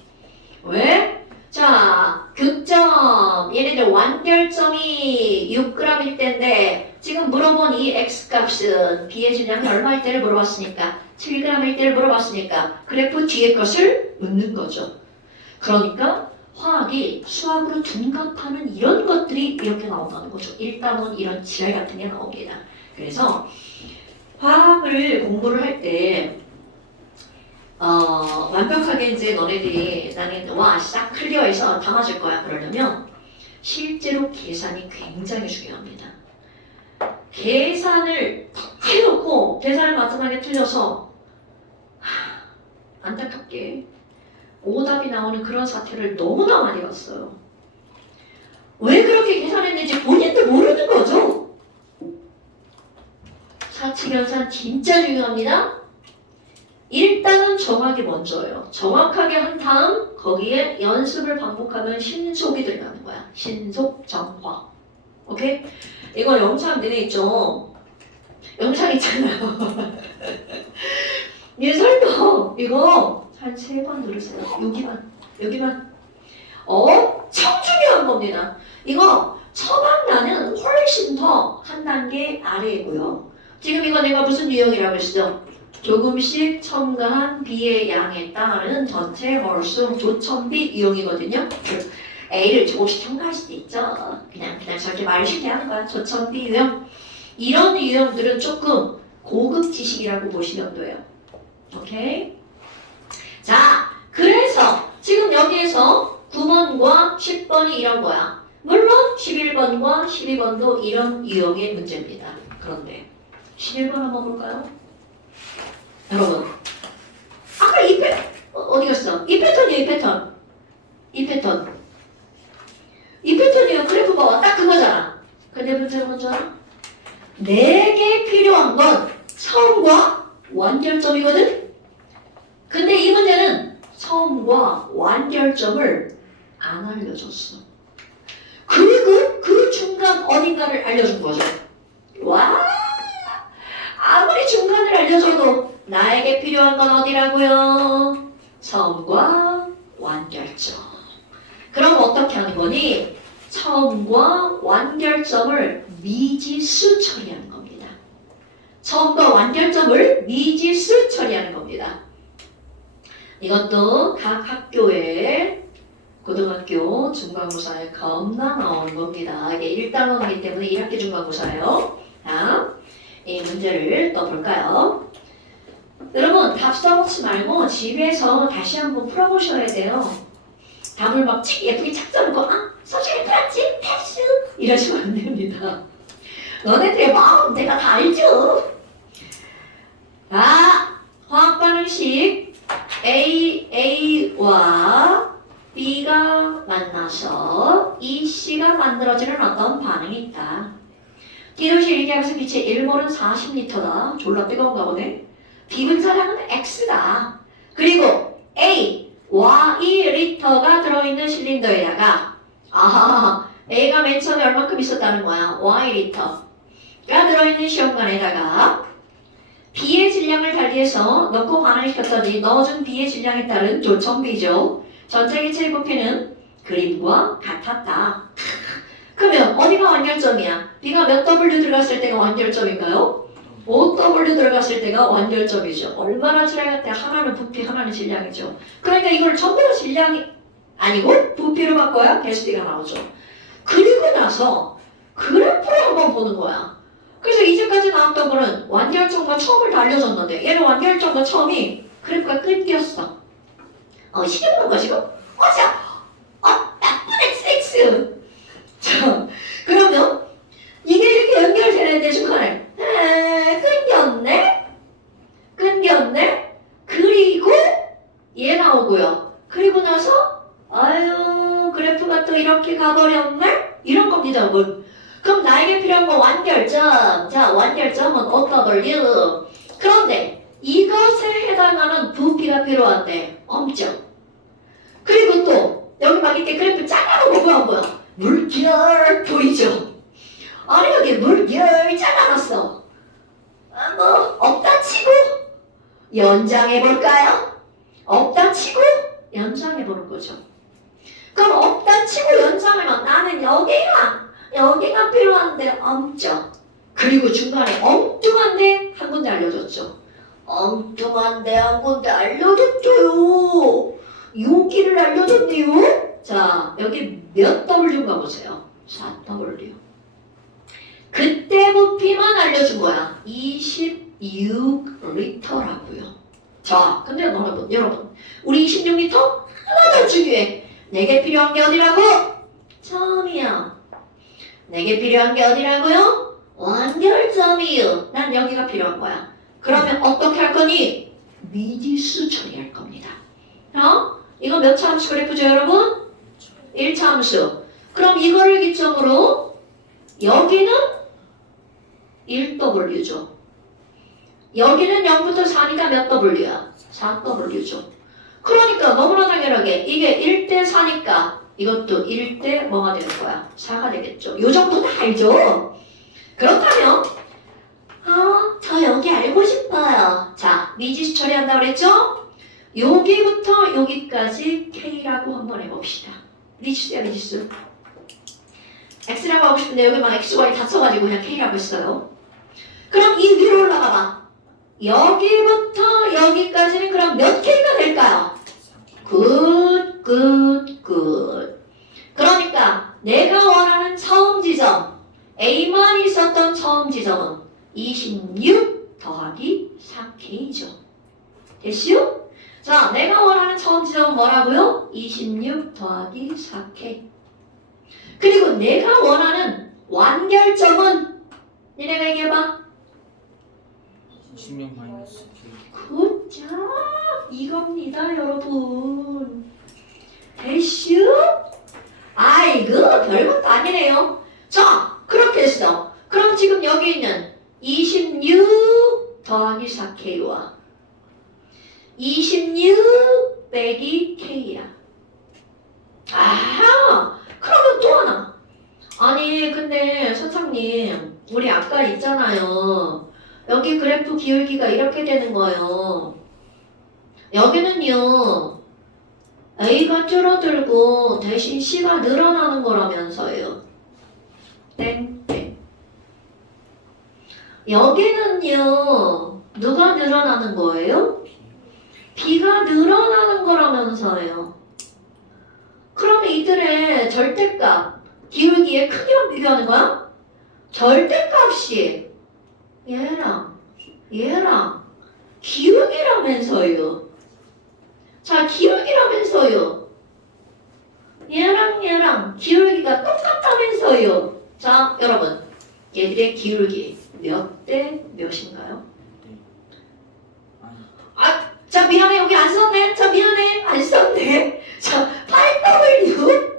왜? 자, 교점 얘네들 완결점이 6g일 때인데 지금 물어본 이 x값은 B의 질량이 얼마일 때를 물어봤으니까 7g일 때를 물어봤으니까 그래프 뒤에 것을 묻는 거죠. 그러니까 화학이 수학으로 둔갑하는 이런 것들이 이렇게 나온다는 거죠. 1단원 이런 지랄 같은 게 나옵니다. 그래서 화학을 공부를 할때 완벽하게 이제 너네들이 나는 싹 클리어해서 다 맞을 거야 그러려면 실제로 계산이 굉장히 중요합니다. 계산을 다 해놓고 계산을 마지막에 틀려서 안타깝게 오답이 나오는 그런 사태를 너무나 많이 봤어요. 왜 그렇게 계산했는지 본인도 모르는 거죠. 사칙연산 진짜 중요합니다. 일단은 정확이 먼저예요. 정확하게 한 다음 거기에 연습을 반복하면 신속이 들어가는 거야. 신속 정화. 오케이? 이거 영상 내에 있죠? 영상 있잖아요. 예설도 이거 한 3번 누르세요. 여기만. 엄청 중요한 겁니다. 이거 처방란은 훨씬 더 한 단계 아래이고요. 지금 이거 내가 무슨 유형이라고 했어? 조금씩 첨가한 B의 양에 따른 전체 몰수 조첨비 유형이거든요. A를 조금씩 첨가할 수도 있죠. 그냥 저렇게 말을 쉽게 하는 거야. 조첨비 유형. 이런 유형들은 조금 고급 지식이라고 보시면 돼요. 오케이? 자, 그래서 지금 여기에서 9번과 10번이 이런 거야. 물론 11번과 12번도 이런 유형의 문제입니다. 그런데 11번 한번 볼까요? 여러분, 아까 이 패턴 어디 갔어? 이 패턴이에요, 이 패턴이에요. 그래프 봐봐, 딱 그거잖아. 근데 문제는 뭔지 알아? 내게 필요한 건 처음과 완결점이거든. 근데 이 문제는 처음과 완결점을 안 알려줬어. 그리고 그 중간 어딘가를 알려준 거죠. 와, 아무리 중간을 알려줘도 나에게 필요한 건 어디라고요? 처음과 완결점. 그럼 어떻게 하는 거니? 처음과 완결점을 미지수 처리하는 겁니다. 처음과 완결점을 미지수 처리하는 겁니다. 이것도 각 학교에 고등학교 중간고사에 겁나 나오는 겁니다. 이게 1단원이기 때문에 1학기 중간고사예요. 자, 이 문제를 또 볼까요? 여러분 답 써먹지 말고 집에서 다시 한번 풀어보셔야 돼요. 답을 막 예쁘게 착 써놓고 선생님 그렇지 패스 이러시면 안 됩니다. 너네들의 마음 내가 다 알죠. 화학 반응식 A와 B가 만나서 EC가 만들어지는 어떤 반응이 있다. 기도실 일기하면서 빛의 1몰은 40리터다. 졸라 뜨거운가 보네. 비분자량은 X다. 그리고 A, Y 리터가 들어있는 실린더에다가 A가 맨 처음에 얼만큼 있었다는 거야. Y리터가 들어있는 시험관에다가 B의 질량을 달리해서 넣고 반응시켰더니 넣어준 B의 질량에 따른 조청비죠. 전체 기체의 부피는 그림과 같았다. 그러면 어디가 완결점이야? B가 몇 W 들어갔을 때가 완결점인가요? 5W 들어갔을 때가 완결점이죠. 얼마나 지나갔대? 하나는 부피, 하나는 질량이죠. 그러니까 이걸 전부 다 질량이 아니고 부피로 바꿔야 개수비가 나오죠. 그리고 나서 그래프를 한번 보는 거야. 그래서 이제까지 나왔던 거는 완결점과 처음을 다 알려줬는데 얘는 완결점과 처음이 그래프가 끊겼어. 시계 보는 거 지금? 나쁜 XX! 자, 그러면 이게 이렇게 연결되는데 중간에 끊겼네? 그리고 얘 나오고요. 그리고 나서 그래프가 또 이렇게 가버렸네? 이런 겁니다. 그럼 나에게 필요한 건 완결점. 자, 완결점은 OW. 그런데 이것에 해당하는 부피가 필요한데 없죠. 그리고 또 여기 막 이렇게 그래프 작아놓고 뭐야? 물결 보이죠? 아니 여기 물결 작아놨어. 없다 치고 연장해볼까요? 없다 치고 연장해보는 거죠. 그럼 없다 치고 연장하면 나는 여기가 필요한데 없죠. 그리고 중간에 엉뚱한데 한 군데 알려줬죠. 엉뚱한데 한 군데 알려줬죠요. 여기를 알려줬네요. 자, 여기 몇 W인가 보세요. 4W. 그때 부피만 알려준 거야. 26리터라고요. 자, 근데 여러분, 우리 26리터 하나도 중요해. 내게 필요한 게 어디라고? 처음이야. 내게 필요한 게 어디라고요? 완결점이요. 난 여기가 필요한 거야. 그러면 어떻게 할 거니? 미지수 처리할 겁니다. 이거 몇 차 함수 그래프죠, 여러분? 1차 함수. 그럼 이거를 기점으로 여기는 1W죠. 여기는 0부터 4니까 몇 W야? 4W죠. 그러니까 너무나 당연하게 이게 1대 4니까 이것도 1대 뭐가 되는 거야? 4가 되겠죠. 요 정도 다 알죠? 그렇다면 저 여기 알고 싶어요. 자, 미지수 처리한다고 그랬죠? 여기부터 여기까지 K라고 한번 해봅시다. 미지수야, 미지수. X라고 하고 싶은데 여기 막 X, Y 다 써가지고 그냥 K라고 했어요. 그럼 이 위로 올라가봐. 여기부터 여기까지는 그럼 몇 K가 될까요? 굿. 그러니까 내가 원하는 처음 지점 A만 있었던 처음 지점은 26 더하기 4K죠. 됐슈? 자, 내가 원하는 처음 지점은 뭐라고요? 26 더하기 4K. 그리고 내가 원하는 완결점은 니네가 얘기해봐. 16 마이너스 K. 굿자 이겁니다, 여러분. 됐슈? 아이고 별것도 아니네요. 자, 그렇게 했어. 그럼 지금 여기 있는 26 더하기 4K와 26 빼기 K야. 그러면 또 하나. 아니 근데 선생님 우리 아까 있잖아요. 여기 그래프 기울기가 이렇게 되는 거예요. 여기는요 A가 줄어들고 대신 C가 늘어나는 거라면서요. 땡땡. 여기는요 누가 늘어나는 거예요? B가 기울기가 늘어나는 거라면서요. 그러면 이들의 절대값, 기울기의 크기만 비교하는 거야? 절대값이 얘랑 기울기라면서요. 자, 기울기라면서요. 얘랑 기울기가 똑같다면서요. 자, 여러분, 얘들의 기울기 몇 대 몇인가요? 네. 아니 아, 자, 미안해. 여기 안 썼네. 자, 미안해. 안 썼네. 자, 8W.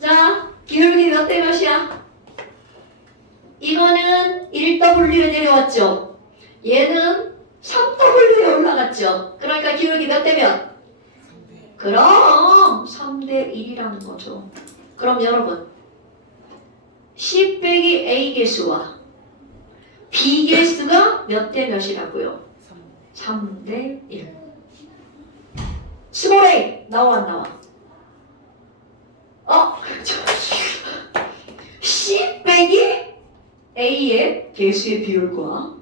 자, 기울기 몇 대 몇이야? 이거는 1W에 내려왔죠. 얘는 3W에 올라갔죠. 그러니까 기울기 몇 대 몇? 3대 그럼 3대 1이라는 거죠. 그럼 여러분, 10 빼기 A 개수와 B 개수가 몇 대 몇이라고요? 3대 1. 스몰 A 나와 안 나와? 10 빼기 A의 개수의 비율과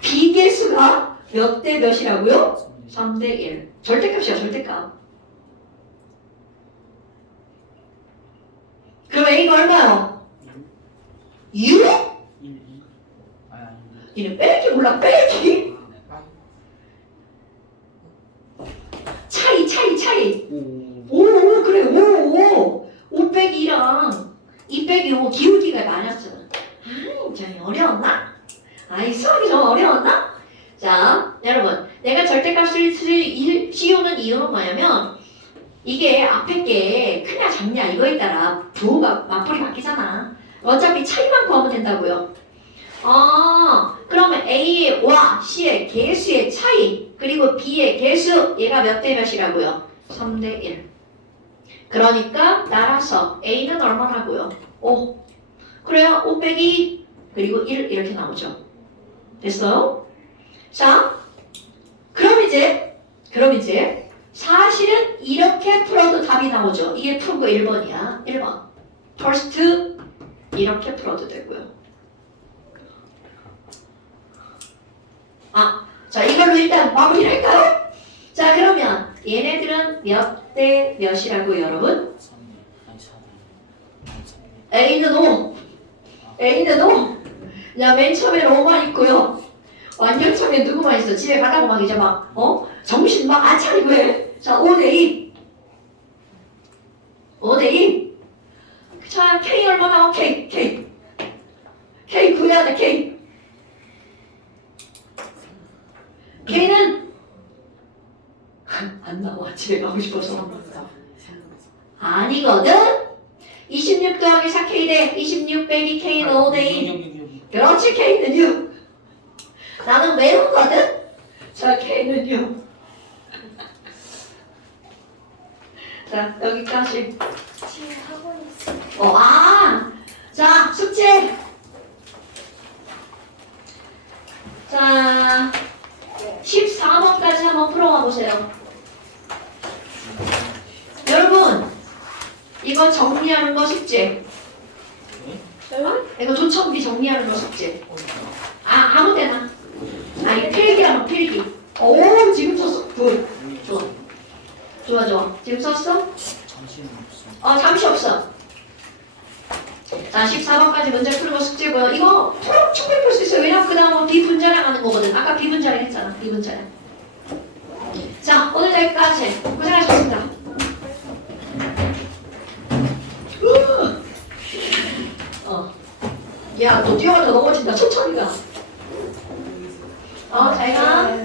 B 개수가 몇 대 몇이라고요? 3대 1. 절대값이야, 절대값. 그럼 A가 얼마요? 6? 1 2 아니 얘는 빼기 몰라, 빼기? 차이. 오 5, 그래, 5 빼기 2랑 2 빼기 5 기울기가 나뉘었잖아. 좀 어려웠나? 수학이 좀 어려웠나? 자, 여러분, 내가 절대값을 씌우는 이유는 뭐냐면 이게 앞에 게 크냐 작냐 이거에 따라 부호가 맞벌이 바뀌잖아. 어차피 차이만 구하면 된다고요. 그러면 A와 C의 개수의 차이 그리고 B의 개수 얘가 몇 대 몇이라고요? 3대 1. 그러니까 따라서 A는 얼마라고요? 5. 그래요. 5 빼기 그리고 1 이렇게 나오죠. 됐어요? 자, 그럼 이제 사실은 이렇게 풀어도 답이 나오죠. 이게 풀고 1번이야. 1번. first 이렇게 풀어도 되고요. 자, 이걸로 일단 마무리할까요? 자, 그러면 얘네들은 몇 대 몇이라고 여러분? 3대 아니 4대 아니 3대 A는 5. 야, 맨 처음에 5만 있고요. 완전 처음에 누구만 있어? 집에 가라고 막 이제 막 정신 막 안 차리고 해. 자, 5대 2. 5대 2. 자, K 얼마 나와? K 구해야 돼, K. K는 안 나와. 집에 가고 싶어서. 아니거든? 26 더하기 4K 대 26 빼기 K는 5대 2. 그렇지, K는 6. 나는 외우거든? 자, K는 6. 자, 여기까지. 지금 하고 있어. 자, 숙제. 자, 14번까지 한번 풀어가 보세요. 여러분, 이거 정리하는 거 숙제. 이거 조청비 정리하는 거 숙제. 아무 데나. 이거 필기라면 필기. 오, 지금 썼어. 굿. 좋아. 지금 썼어? 정신은 없어 잠시 없어. 자, 14번까지 문제 푸는 거 숙제고요. 이거 충분히 풀 수 있어요. 왜냐면 그 다음은 비분자량 하는 거거든. 아까 비분자량 했잖아. 비분자량. 자, 오늘 여기까지. 고생하셨습니다. 야, 너 뛰어가다 넘어진다. 천천히 가. 잘 가.